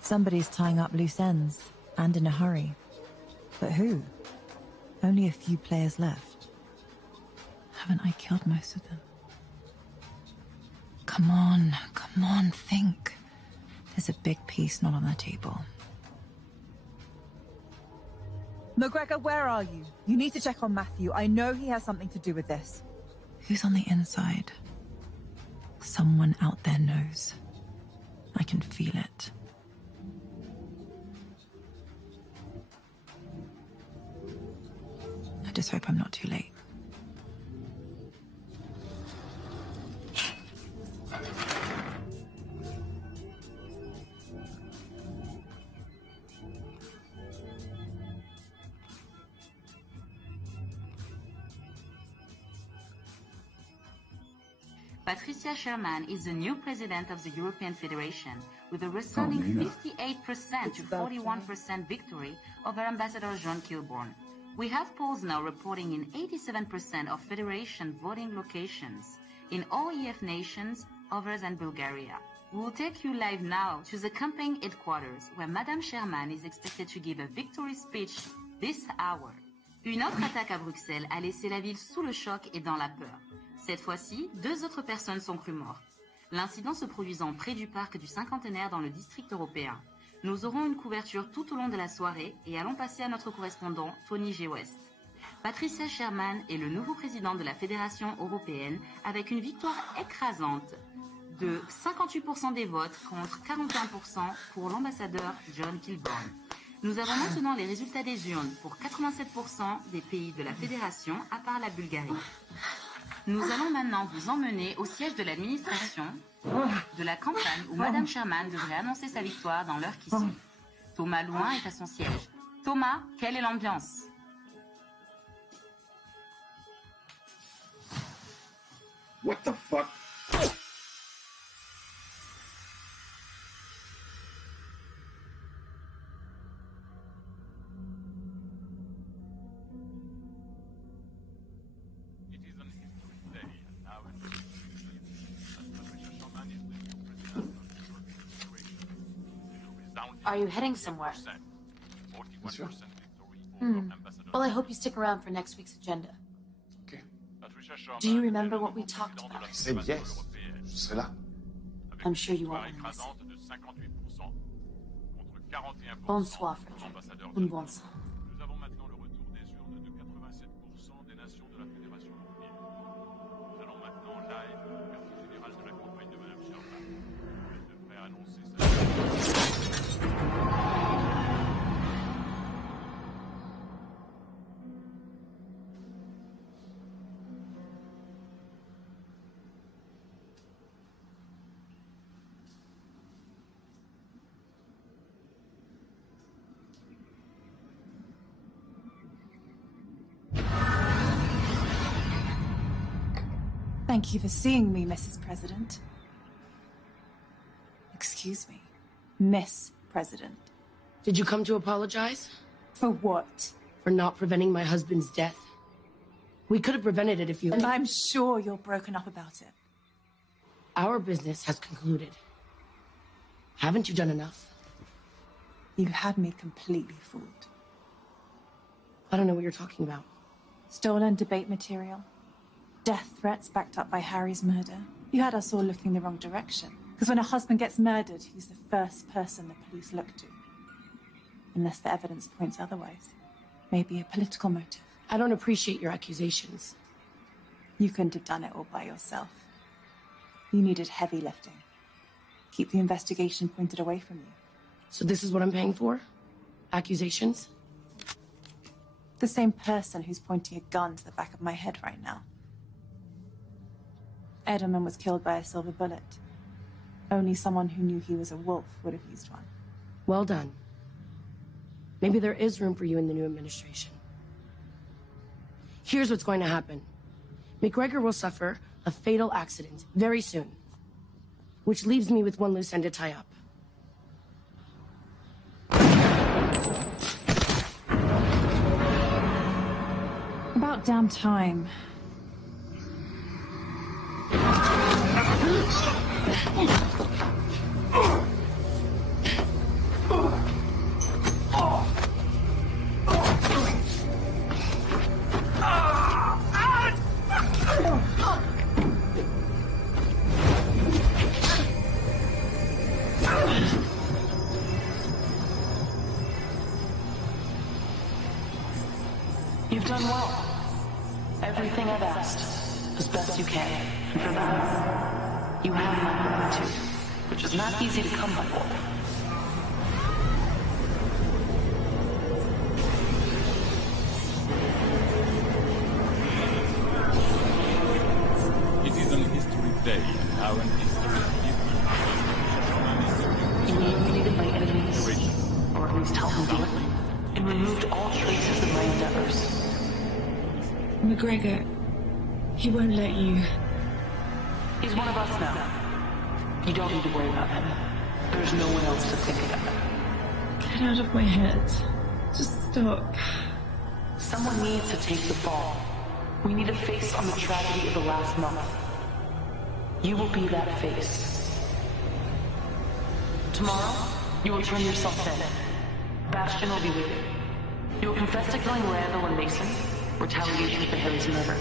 Somebody's tying up loose ends, and in a hurry. But who? Only a few players left. Haven't I killed most of them? Come on, think. There's a big piece not on the table. McGregor, where are you? You need to check on Matthew. I know he has something to do with this. Who's on the inside? Someone out there knows. I can feel it. I just hope I'm not too late. Patricia Sherman is the new president of the European Federation, with a resounding 58% to 41% victory over Ambassador John Kilbourne. We have polls now reporting in 87% of Federation voting locations in all EF nations other than Bulgaria. We will take you live now to the campaign headquarters, where Madame Sherman is expected to give a victory speech this hour. Une autre attaque à Bruxelles a laissé la ville sous le choc et dans la peur. Cette fois-ci, 2 autres personnes sont crues mortes. L'incident se produisant près du parc du Cinquantenaire dans le district européen. Nous aurons une couverture tout au long de la soirée et allons passer à notre correspondant Tony G. West. Patricia Sherman est le nouveau président de la Fédération européenne avec une victoire écrasante de 58% des votes contre 41% pour l'ambassadeur John Kilbourne. Nous avons maintenant les résultats des urnes pour 87% des pays de la Fédération à part la Bulgarie. Nous allons maintenant vous emmener au siège de l'administration de la campagne où Madame Sherman devrait annoncer sa victoire dans l'heure qui suit. Thomas Louin est à son siège. Thomas, quelle est l'ambiance? What the fuck? Are you heading somewhere? Sure. Well, I hope you stick around for next week's agenda. Okay. Do you remember what we talked about? I said yes. Je serai là. I'm sure you won't want to miss it. Bonsoir, Frederick. Un bon sang. Nous avons maintenant le retour des urnes de 87% des nations de la Fédération européenne. Nous allons maintenant live au quartier général de la campagne de Madame Sherman. Elle devrait annoncer sa... Thank you for seeing me, Mrs. President. Excuse me, Miss President. Did you come to apologize? For what? For not preventing my husband's death. We could have prevented it if you... And I'm sure you're broken up about it. Our business has concluded. Haven't you done enough? You had me completely fooled. I don't know what you're talking about. Stolen debate material. Death threats backed up by Harry's murder. You had us all looking the wrong direction. Because when a husband gets murdered, he's the first person the police look to. Unless the evidence points otherwise. Maybe a political motive. I don't appreciate your accusations. You couldn't have done it all by yourself. You needed heavy lifting. Keep the investigation pointed away from you. So this is what I'm paying for? Accusations? The same person who's pointing a gun to the back of my head right now. Edelman was killed by a silver bullet. Only someone who knew he was a wolf would have used one. Well done. Maybe there is room for you in the new administration. Here's what's going to happen. McGregor will suffer a fatal accident very soon, which leaves me with one loose end to tie up. About damn time. You've done well. Everything I've asked, as best you can. And for that, you have my gratitude, which is not easy to come by. It is an history day, now an history You eliminated my enemies, or at least helped me do it, and removed all traces of my endeavors. McGregor, he won't let you. He's one of us now. You don't need to worry about him. There's no one else to think about. Get out of my head. Just stop. Someone needs to take the fall. We need a face on the tragedy of the last month. You will be that face. Tomorrow, you will turn yourself in. Bastion will be with you. You will confess to killing Randall and Mason, retaliation for Harry's murder.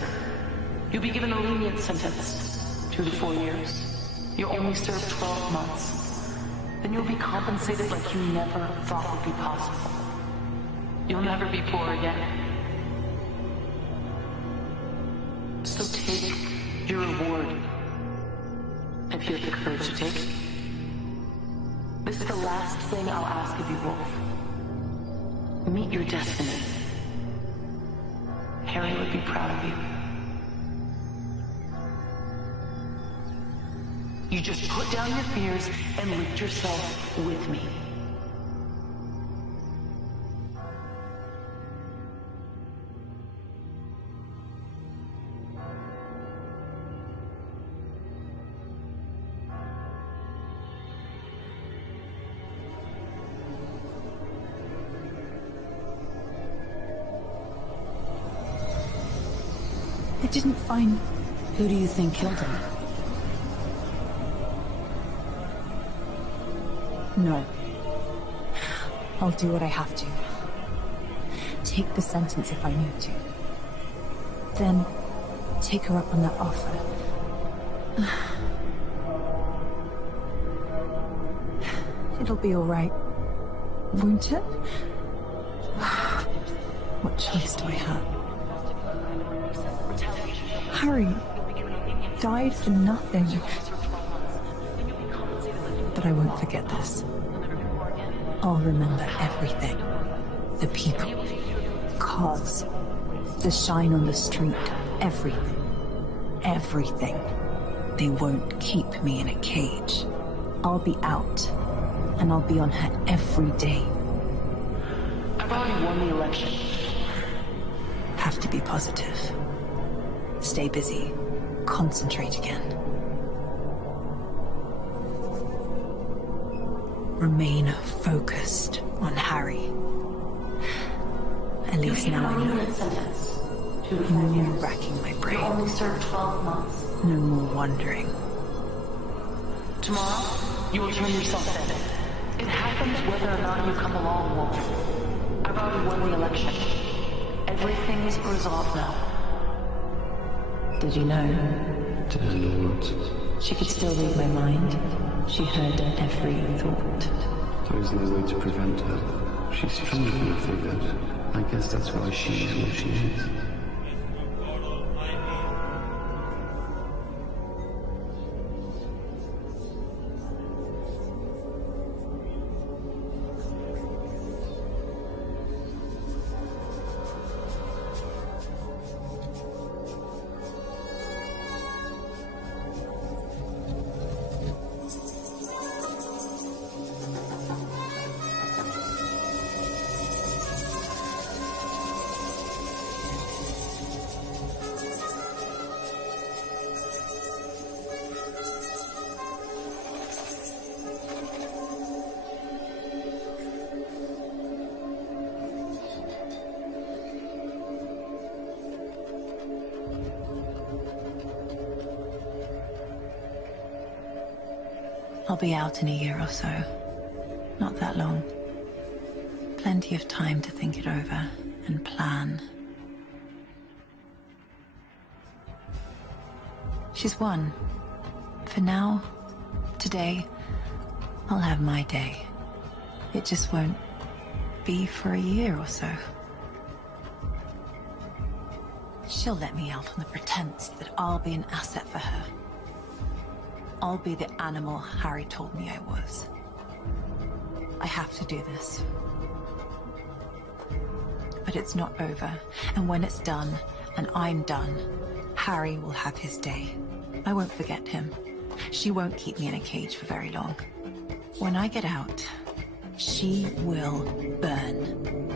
You'll be given a lenient sentence, 2 to 4 years. You'll only serve 12 months. Then you'll be compensated like you never thought would be possible. You'll never be poor again. So take your reward, if you have the courage to take it. This is the last thing I'll ask of you, Wolf. Meet your destiny. Harry would be proud of you. You just put down your fears and lift yourself with me. I didn't find... Who do you think killed him? No. I'll do what I have to. Take the sentence if I need to. Then, take her up on that offer. It'll be all right, won't it? What choice do I have? Harry died for nothing. But I won't forget this. I'll remember everything. The people, cars, the shine on the street, everything. Everything. They won't keep me in a cage. I'll be out, and I'll be on her every day. I've already won the election. Have to be positive. Stay busy. Concentrate again. Remain focused on Harry. At least now I know. No more racking my brain. You only served 12 months. No more wondering. Tomorrow, you will turn yourself in. It happens whether or not you come along, Wolf. I've already won the election. Everything is resolved now. Did you know? Did I know what? She could still read my mind. She heard every thought. There is no way to prevent her. She's stronger than I figured. I guess that's why she is what she is. I'll be out in a year or so. Not that long. Plenty of time to think it over and plan. She's won. For now, today, I'll have my day. It just won't be for a year or so. She'll let me out on the pretense that I'll be an asset for her. I'll be the animal Harry told me I was. I have to do this. But it's not over, and when it's done, and I'm done, Harry will have his day. I won't forget him. She won't keep me in a cage for very long. When I get out, she will burn.